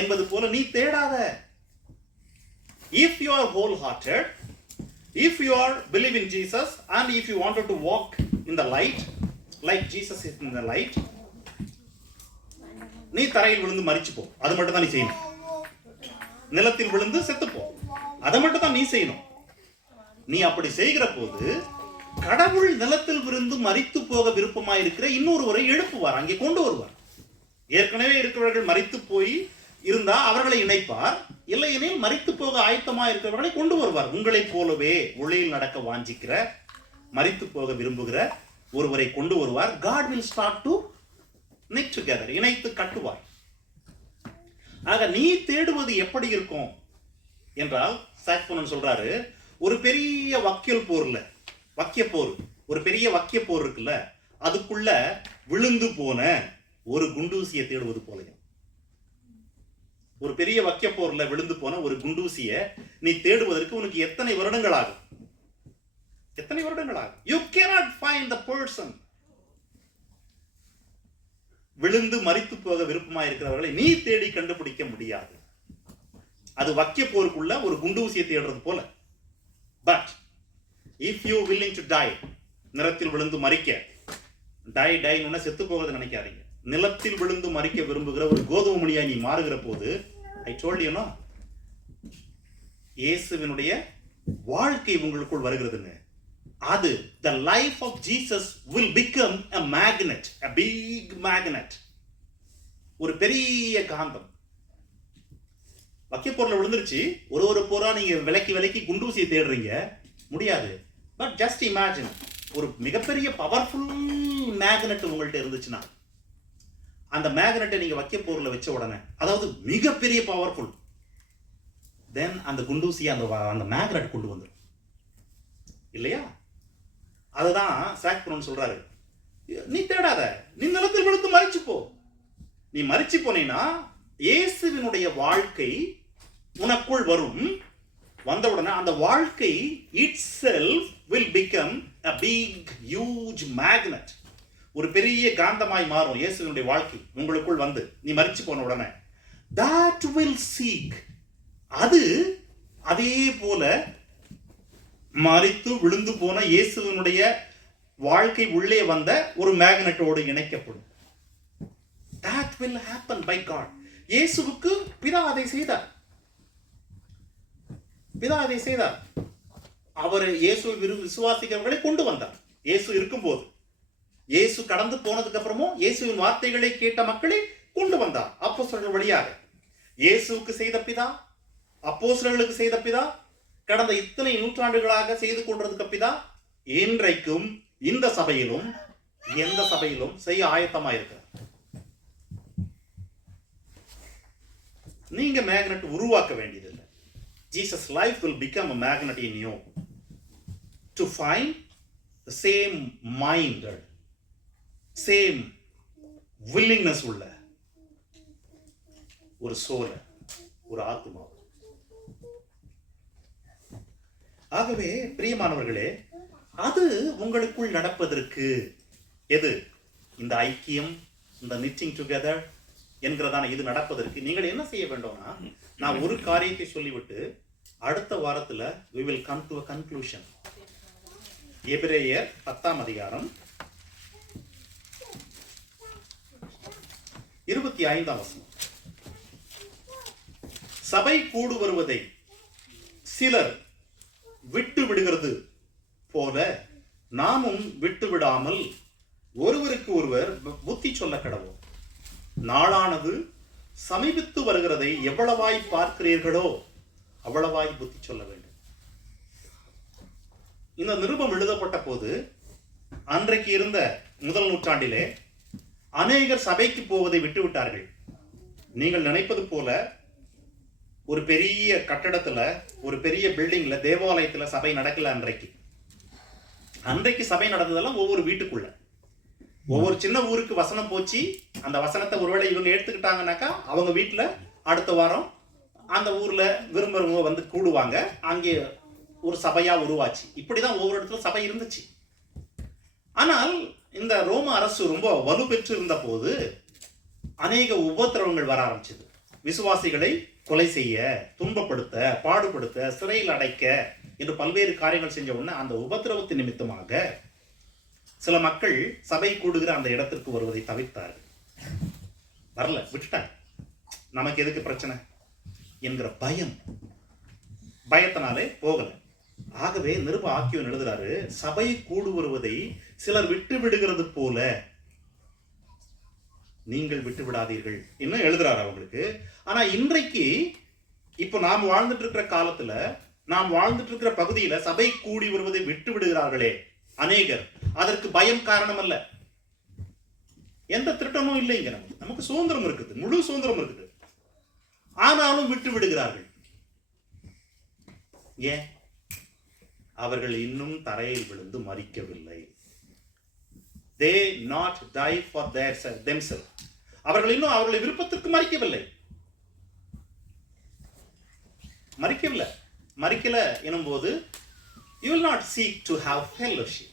என்பது போல நீ தேடாத. If you are wholehearted, if you are believe in Jesus and if you wanted to walk in the light, like Jesus is in the light, நீ தரையில் விழுந்து மரிச்சுப்போ. அது மட்டும் தான் நீ செய்யணும். நிலத்தில் விழுந்து செத்துப்போ, அதை மட்டும் தான் நீ செய்யணும். நீ அப்படி செய்கிற போது கடவுள் நிலத்தில் விழுந்து மரித்து போக விருப்பமாய் இருக்கிற இன்னொருவரை எழுப்புவார், அங்கே கொண்டு வருவார். ஏற்கனவே இருக்கிறவர்கள் மரித்து போய் இருந்தா அவர்களை இணைப்பார், இல்லையெனில் மரித்து போக ஆயத்தமா இருக்கிறவர்களை கொண்டு வருவார். உங்களைப் போலவே ஒளியில் நடக்க வாஞ்சிக்கிற, மரித்து போக விரும்புகிற ஒருவரை கொண்டு வருவார். God will start to knit together, இணைத்து கட்டுவார். ஆக நீ தேடுவது எப்படி இருக்கும் என்றால், சாக்சோனன் சொல்றாரு, ஒரு பெரிய வக்கியல் போர்ல, வக்கிய போர், ஒரு பெரிய வக்கிய போர் இருக்குல்ல, அதுக்குள்ள விழுந்து போன ஒரு குண்டூசியை தேடுவது போலையும். ஒரு பெரிய வக்கிய போர்ல விழுந்து போன ஒரு குண்டூசிய நீ தேடுவதற்கு உனக்கு எத்தனை வருடங்கள் ஆகும்? எத்தனை வருடங்கள் ஆகும்? You cannot find the person. விழுந்து மரித்து போக விருப்பமா இருக்கிறவர்களை நீ தேடி கண்டுபிடிக்க முடியாது. அது வக்கிய போருக்குள்ள ஒரு குண்டூசியை தேடுறது போல. But if you willing to die, நிலத்தில் விழுந்து மரிக்க, டை செத்து போகிறது நினைக்காதீங்க. நிலத்தில் விழுந்து மரிக்க விரும்புகிற ஒரு கோதுமை மணியா நீ மாறுகிற போது, I told you no, இயேசுவினுடைய வாழ்க்கை உங்களுக்குள் வருகிறதுன்னு. அது the life of Jesus will become a magnet, a big magnet, ஒரு பெரிய காந்தம். வக்கிய போர்ல விழுந்துருச்சு, ஒரு போரா நீங்க விலக்கி குண்டூசியை தேடுறீங்க, முடியாது. பட் ஜஸ்ட் இமேஜின், ஒரு மிகப்பெரிய பவர்ஃபுல் மேக்னெட் உங்கள்கிட்ட இருந்துச்சுன்னா, அந்த மேக்னெட்டை நீங்க வக்கிய போர்ல வச்ச உடனே, அதாவது மிகப்பெரிய பவர்ஃபுல், தென் அந்த குண்டூசியை அந்த மேக்னெட் கொண்டு வந்துடும் இல்லையா? அதுதான் சாக்சோனன் சொல்றாரு, நீ தேடாத, நீ நிலத்தில் விழுந்து மரிச்சு போ. நீ மரிச்சு போனீன்னா இயேசுவினுடைய வாழ்க்கை உனக்குள் வரும். வந்தவுடனே அந்த வாழ்க்கை itself will become a big huge magnet, ஒரு பெரிய காந்தமாய் மாறும். இயேசுவினுடைய வாழ்க்கை உங்களுக்குள் வந்து நீ மரிச்சு போன உடனே that will seek, அது அதே போல மரித்து விழுந்து போன இயேசுவினுடைய வாழ்க்கை உள்ளே வந்த ஒரு மேக்னெட்டோடு இணைக்கப்படும். That will happen by God. இயேசுவுக்கு பிதா அதை செய்தார். பிதா அதை செய்தார். அவர் இயேசுவை விசுவாசிக்கிறவர்களை கொண்டு வந்தார். இயேசு இருக்கும்போது, இயேசு கடந்து போனதுக்கு அப்புறமும் இயேசுவின் வார்த்தைகளை கேட்ட மக்களை கொண்டு வந்தார் அப்போஸ்தலர்கள் வழியாக. இயேசுவுக்கு செய்த பிதா, அப்போஸ்தலர்களுக்கு செய்த பிதா, கடந்த இத்தனை நூற்றாண்டுகளாக செய்து கொண்டிருந்த பிதா, இன்றைக்கும் இந்த சபையிலும் எந்த சபையிலும் செய்ய ஆயத்தமாக இருக்கிறார். நீங்க மேக்னெட் உருவாக்க வேண்டியதில்லை. Jesus life will become a magnet in you to find the same mind, same willingness உள்ள ஒரு சோல, ஒரு ஆத்மா. ஆகவே பிரியமானவர்களே, அது உங்களுக்குள் நடப்பதற்கு எது? இந்த ஐக்கியம், இந்த knitting together என்கிறதான இது நடப்பதற்கு நீங்கள் என்ன செய்ய வேண்டும்னா, நான் ஒரு காரியத்தை சொல்லிவிட்டு அடுத்த வாரத்தில் we will come to a conclusion. எபிரேயர் 10ஆம் அதிகாரம் 25ஆம் வசனம். சபை கூடு வருவதை சிலர் விட்டு விடுகிறது போல நாமும் விட்டு விடாமல் ஒருவருக்கு ஒருவர் புத்தி சொல்ல கடவோம். நாளானது சமீபித்து வருகிறதை எவ்வளவாய் பார்க்கிறீர்களோ அவ்வளவாய் புத்தி சொல்ல வேண்டும். இந்த நிருபம் எழுதப்பட்ட போது அன்றைக்கு இருந்த முதல் நூற்றாண்டிலே அநேகர் சபைக்கு போவதை விட்டுவிட்டார்கள். நீங்கள் நினைப்பது போல ஒரு பெரிய கட்டடத்துல, ஒரு பெரிய பில்டிங்ல, தேவாலயத்துல சபை நடக்கல. அன்றைக்கு சபை நடந்ததெல்லாம் ஒவ்வொரு வீட்டுக்குள்ள, ஒவ்வொரு சின்ன ஊருக்கு வசனம் போச்சு. அந்த வசனத்தை ஒருவேளை இவங்க எடுத்துக்கிட்டாங்கன்னாக்கா அவங்க வீட்டுல அடுத்த வாரம் அந்த ஊர்ல விரும்புறவங்க வந்து கூடுவாங்க. அங்கே ஒரு சபையா உருவாச்சு. இப்படிதான் ஒவ்வொரு இடத்துல சபை இருந்துச்சு. ஆனால் இந்த ரோம அரசு ரொம்ப வலு பெற்று இருந்த போது அநேக உபத்திரவங்கள் வர ஆரம்பிச்சது. விசுவாசிகளை கொலை செய்ய, துன்பப்படுத்த, பாடுபடுத்த, சிறையில் அடைக்க என்று பல்வேறு காரியங்கள் செஞ்ச உடனே அந்த உபத்திரவத்தின் நிமித்தமாக சில மக்கள் சபை கூடுகிற அந்த இடத்திற்கு வருவதை தவிர்த்தார்கள். வரல, விட்டுட்டாங்க. நமக்கு எதுக்கு பிரச்சனை என்கிற பயத்தினாலே போகல. ஆகவே நிருப ஆக்கியோன் எழுதுறாரு, சபை கூடு வருவதை சிலர் விட்டு விடுகிறது போல நீங்கள் விட்டு விடாதீர்கள் இன்னும் எழுதுறாரு அவங்களுக்கு. ஆனா இன்றைக்கு இப்போ நாம் வாழ்ந்துட்டு இருக்கிற காலத்துல, நாம் வாழ்ந்துட்டு இருக்கிற பகுதியில சபை கூடி வருவதை விட்டு விடுகிறார்களே அநேகர். அதற்கு பயம் காரணம் அல்ல, எந்த திட்டமும் இல்லைங்க. நமக்கு சுதந்திரம் இருக்குது, முழு சுதந்திரம் இருக்குது. ஆனாலும் விட்டு விடுகிறார்கள். ஏன்? அவர்கள் இன்னும் தரையில் விழுந்து மரிக்கவில்லை. They not die for themselves. அவர்கள் இன்னும் அவர்களை விருப்பத்திற்கு மரிக்கவில்லை. மரிக்கல எனும் போது you will not seek to have fellowship.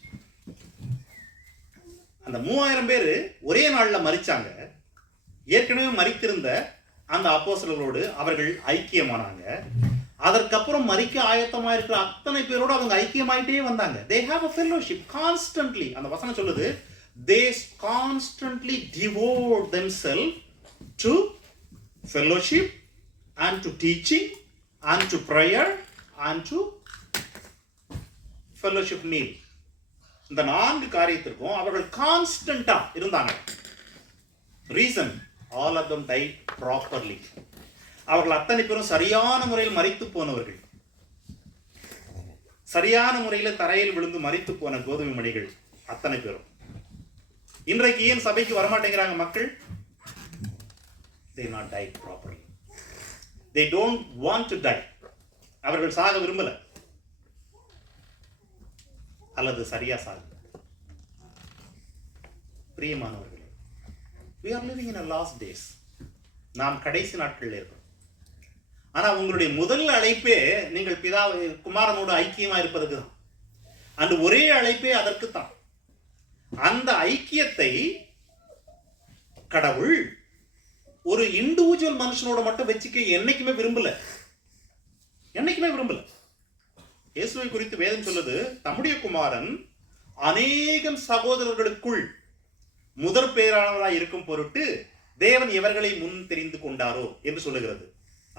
அந்த 3000 பேர் ஒரே நாள்ல மரிச்சாங்க. ஏற்கனவே மரித்திருந்த அந்த அப்போஸ்தலர்களோடு அவர்கள் ஐக்கியமானாங்க. அதற்கப்புறம் மரிக்க ஆயத்தமா இருக்கிற அத்தனை பேரோடு அவங்க ஐக்கியமாயிட்டே வந்தாங்க. They have a fellowship constantly. அந்த வசனம் சொல்லுது, they constantly devote themselves to fellowship and to teaching and to prayer and to fellowship meal. இந்த 4 காரியத்திற்கும் அவர்கள் கான்ஸ்டன்டா இருந்தாங்க. Reason, all of them died properly. அவர்கள் அத்தனை பேரும் சரியான முறையில் மரித்து போனவர்கள். சரியான முறையில் தரையில் விழுந்து மரித்து போன கோதுமை மணிகள் அத்தனை பேரும். இன்றைக்கு ஏன் சபைக்கு வரமாட்டேங்கிறாங்க மக்கள்? They not died properly. They don't want to die. அவர்கள் சாக விரும்பல, அல்லது சரியா சாக. பிரியமானவர்களே, we are living in a last days. நாம் கடைசி நாட்களில் இருக்கிறோம். ஆனா உங்களுடைய முதல் அழைப்பே நீங்கள் பிதா குமாரனோடு ஐக்கியமா இருப்பதுக்கு தான். அந்த ஒரே அழைப்பே அதற்கு தான். அந்த ஐக்கியத்தை கடவுள் ஒரு இண்டிவிஜுவல் மனுஷனோட மட்டும் வச்சுக்க என்னைக்குமே விரும்பல. இயேசுவை குறித்து வேதம் சொல்லுது, தம்முடைய குமாரன் அநேகம் சகோதரர்களுக்குள் முதற் பேரானவராய் இருக்கும் பொருட்டு தேவன் எவர்களை முன் தெரிந்து கொண்டாரோ என்று சொல்லுகிறது.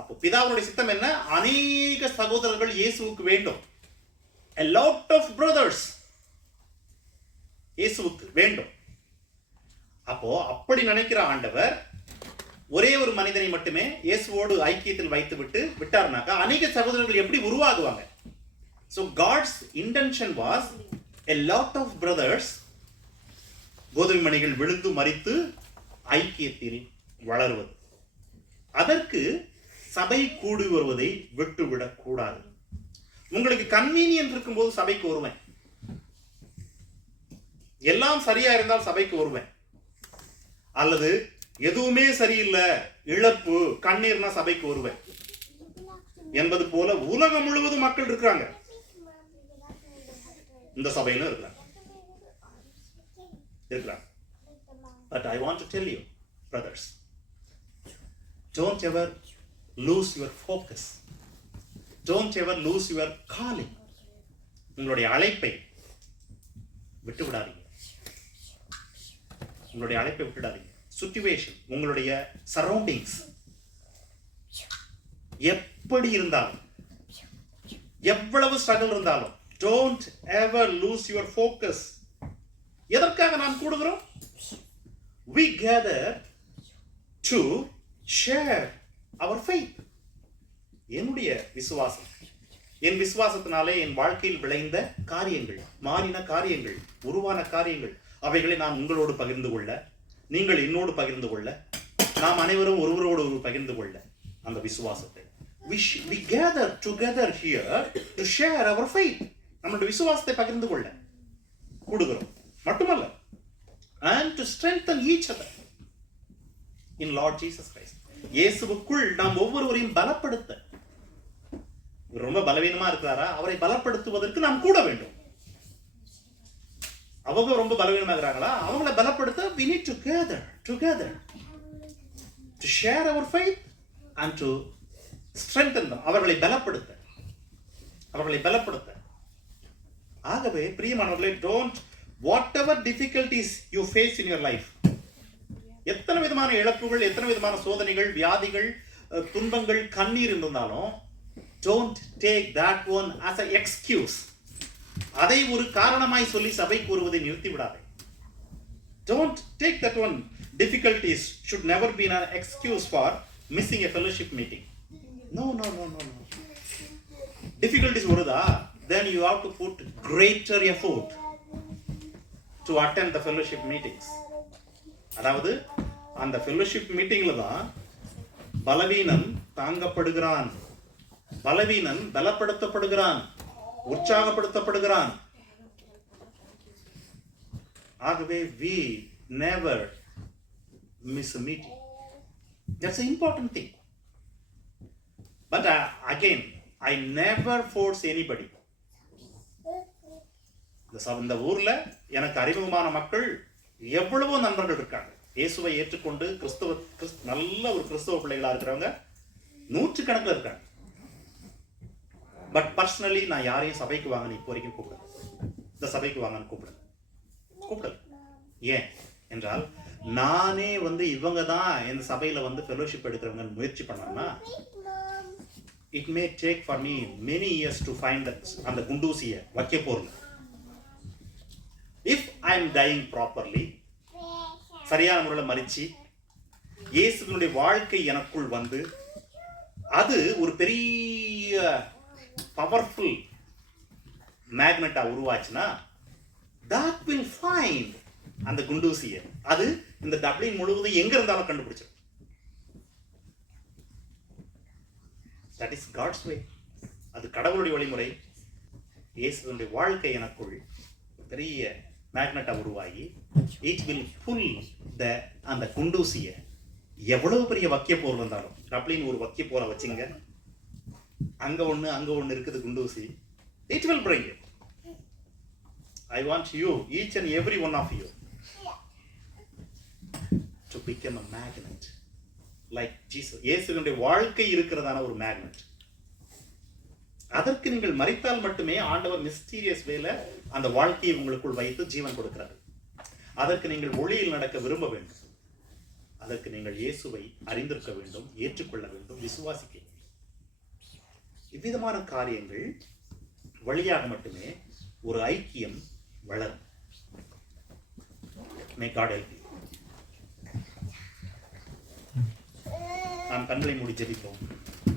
அப்போ பிதாவுடைய சித்தம் என்ன? அநேக சகோதரர்கள் இயேசுவுக்கு வேண்டும். A lot of brothers இயேசுவுக்கு வேண்டும். அப்போ அப்படி நினைக்கிற ஆண்டவர் ஒரே ஒரு மனிதனை மட்டுமே இயேசுவோடு ஐக்கியத்தில் வைத்து விட்டார்னாக்கா அநேக சகோதரர்கள் எப்படி உருவாகுவாங்க? So God's intention was a lot of brothers, கோதுமை மணிகள் விழுந்து மரித்து ஐக்கியத்தில் வளருவது. அதற்கு சபை கூடி வருவதை விட்டுவிடக் கூடாது. உங்களுக்கு கன்வீனியன்ட் இருக்கும்போது சபைக்கு வருவேன், எல்லாம் சரியா இருந்தால் சபைக்கு வருவேன். அல்லது எதுவுமே சரியில்லை, இழப்பு, கண்ணீர்னா சபைக்கு வருவேன் என்பது போல உலகம் முழுவதும் மக்கள் இருக்கிறாங்க. இந்த சபையிலும் இருக்கிறாங்க. But I want to tell you, brothers, don't ever lose your focus. Don't ever lose your calling. உங்களுடைய அழைப்பை விட்டு விடாதீங்க. சிச்சுவேஷன், உங்களுடைய சரௌண்டிங்ஸ் எப்படி இருந்தாலும், எவ்வளவு ஸ்ட்ரகிள் இருந்தாலும், don't ever lose your focus. எதற்காக நாம் கூடுகிறோம்? We gather to share our faith. என்னுடைய விசுவாசம், என் விசுவாசத்தினாலே என் வாழ்க்கையில் விளைந்த காரியங்கள், மாறின காரியங்கள், உருவான காரியங்கள், அவைகளை நான் உங்களோடு பகிர்ந்து கொள்ள, நீங்கள் என்னோடு பகிர்ந்து கொள்ள, நாம் அனைவரும் ஒருவரோடு பகிர்ந்து கொள்ள அந்த விசுவாசத்தை. We gather together here to share our faith. நம்முடைய விசுவாசத்தை பகிர்ந்து கொள்ள கூடுகிறோம் மட்டுமல்ல, and to strengthen each other in Lord Jesus Christ. இயேசுவுக்குள் நாம் ஒவ்வொருவரையும் பலப்படுத்த. ரொம்ப பலவீனமா இருக்கிறாரா, அவரை பலப்படுத்துவதற்கு நாம் கூட வேண்டும். அவங்க ரொம்ப பலவீனமா இருக்கிறாங்களா, அவங்களை பலப்படுத்த we need to gather together to share our faith and to strengthen them. அவர்களை பலப்படுத்த. ஆகவே பிரியமானவர்களே, don't whatever difficulties you face in your life, எத்தனை விதமான இழப்புகள், எத்தனை விதமான சோதனைகள், வியாதிகள், துன்பங்கள், கண்ணீர் இருந்தாலும் don't take that one as an excuse. அதை ஒரு காரணமாய் சொல்லி சபை கூறுவதை நிறுத்தி விடாதே. Don't take that one. Difficulties should never be an excuse for missing a fellowship meeting. No. Difficulties வருதா, then you have to put greater effort to attend the fellowship meetings. அதாவது அந்த fellowship meetingல தான் பலவீனன் தாங்கப்படுகிறான், பலவீனன் பலப்படுத்தப்படுகிறான், உற்சாகப்படுத்தப்படுகிறான். ஆகவே we never miss a meeting. That's an important thing. But again, I never force anybody. இந்த ஊர்ல எனக்கு அறிமுகமான மக்கள் எவ்வளவோ நண்பர்கள் இருக்காங்க. இயேசுவை ஏற்றுக்கொண்டு நல்ல ஒரு கிறிஸ்தவ பிள்ளைகளா இருக்கிறவங்க நூற்றுக்கணக்கில் இருக்காங்க. பட் பர்சனலி நான் யாரையும் சபைக்கு வாங்க இப்போ வரைக்கும் கூப்பிடுறேன், இந்த சபைக்கு வாங்கன்னு கூப்பிடல. ஏன் என்றால் நானே இவங்க தான் இந்த சபையில ஃபெலோஷிப் எடுக்கிறவங்க முயற்சி பண்ணாங்கன்னா it may take for me many years to find அந்த குண்டூசியை வைக்க போறேன். If I am dying properly, சரியான முறையில் மரிச்சு இயேசுவினுடைய வாழ்க்கை எனக்குள் அது ஒரு பெரிய பவர்ஃபுல் மேக்னெட்டா உருவாச்சுன்னா that will find அந்த குண்டூசியை. அது இந்த டப்ளின் முழுவதும் எங்க இருந்தாலும் கண்டுபிடிச்சிடும். That is God's way. அது கடவுளுடைய வழிமுறை. இயேசுவினுடைய வாழ்க்கை எனக்குள் பெரிய மேக்னெட்டா உருவாகி it will pull அந்த குண்டூசியை. எவ்வளவு பெரிய வக்கிய போர் வந்தாலும், டப்ளின் ஒரு வக்கிய போரை வச்சுங்க, அங்க ஒண்ணு இருக்குது குண்டூசி, it will bring it. I want you, each and every one of you, to become a magnet like Jesus. இயேசுவினுடைய வாழ்க்கை இருக்கிறதான ஒரு மேக்னெட். அதற்கு நீங்கள் மரித்தால் மட்டுமே ஆண்டவர் மிஸ்டீரியஸ் வேல அந்த வாழ்க்கையை உங்களுக்குள் வைத்து ஜீவன் கொடுக்கிறார். அதற்கு நீங்கள் ஒளியில் நடக்க விரும்ப வேண்டும். அதற்கு நீங்கள் இயேசுவை அறிந்திருக்க வேண்டும், ஏற்றுக்கொள்ள வேண்டும், விசுவாசிக்க வேண்டும். இவ்விதமான காரியங்கள் வழியாக மட்டுமே ஒரு ஐக்கியம் வளரும். May God help you. நாம் கண்களை மூடி ஜெபிப்போம்.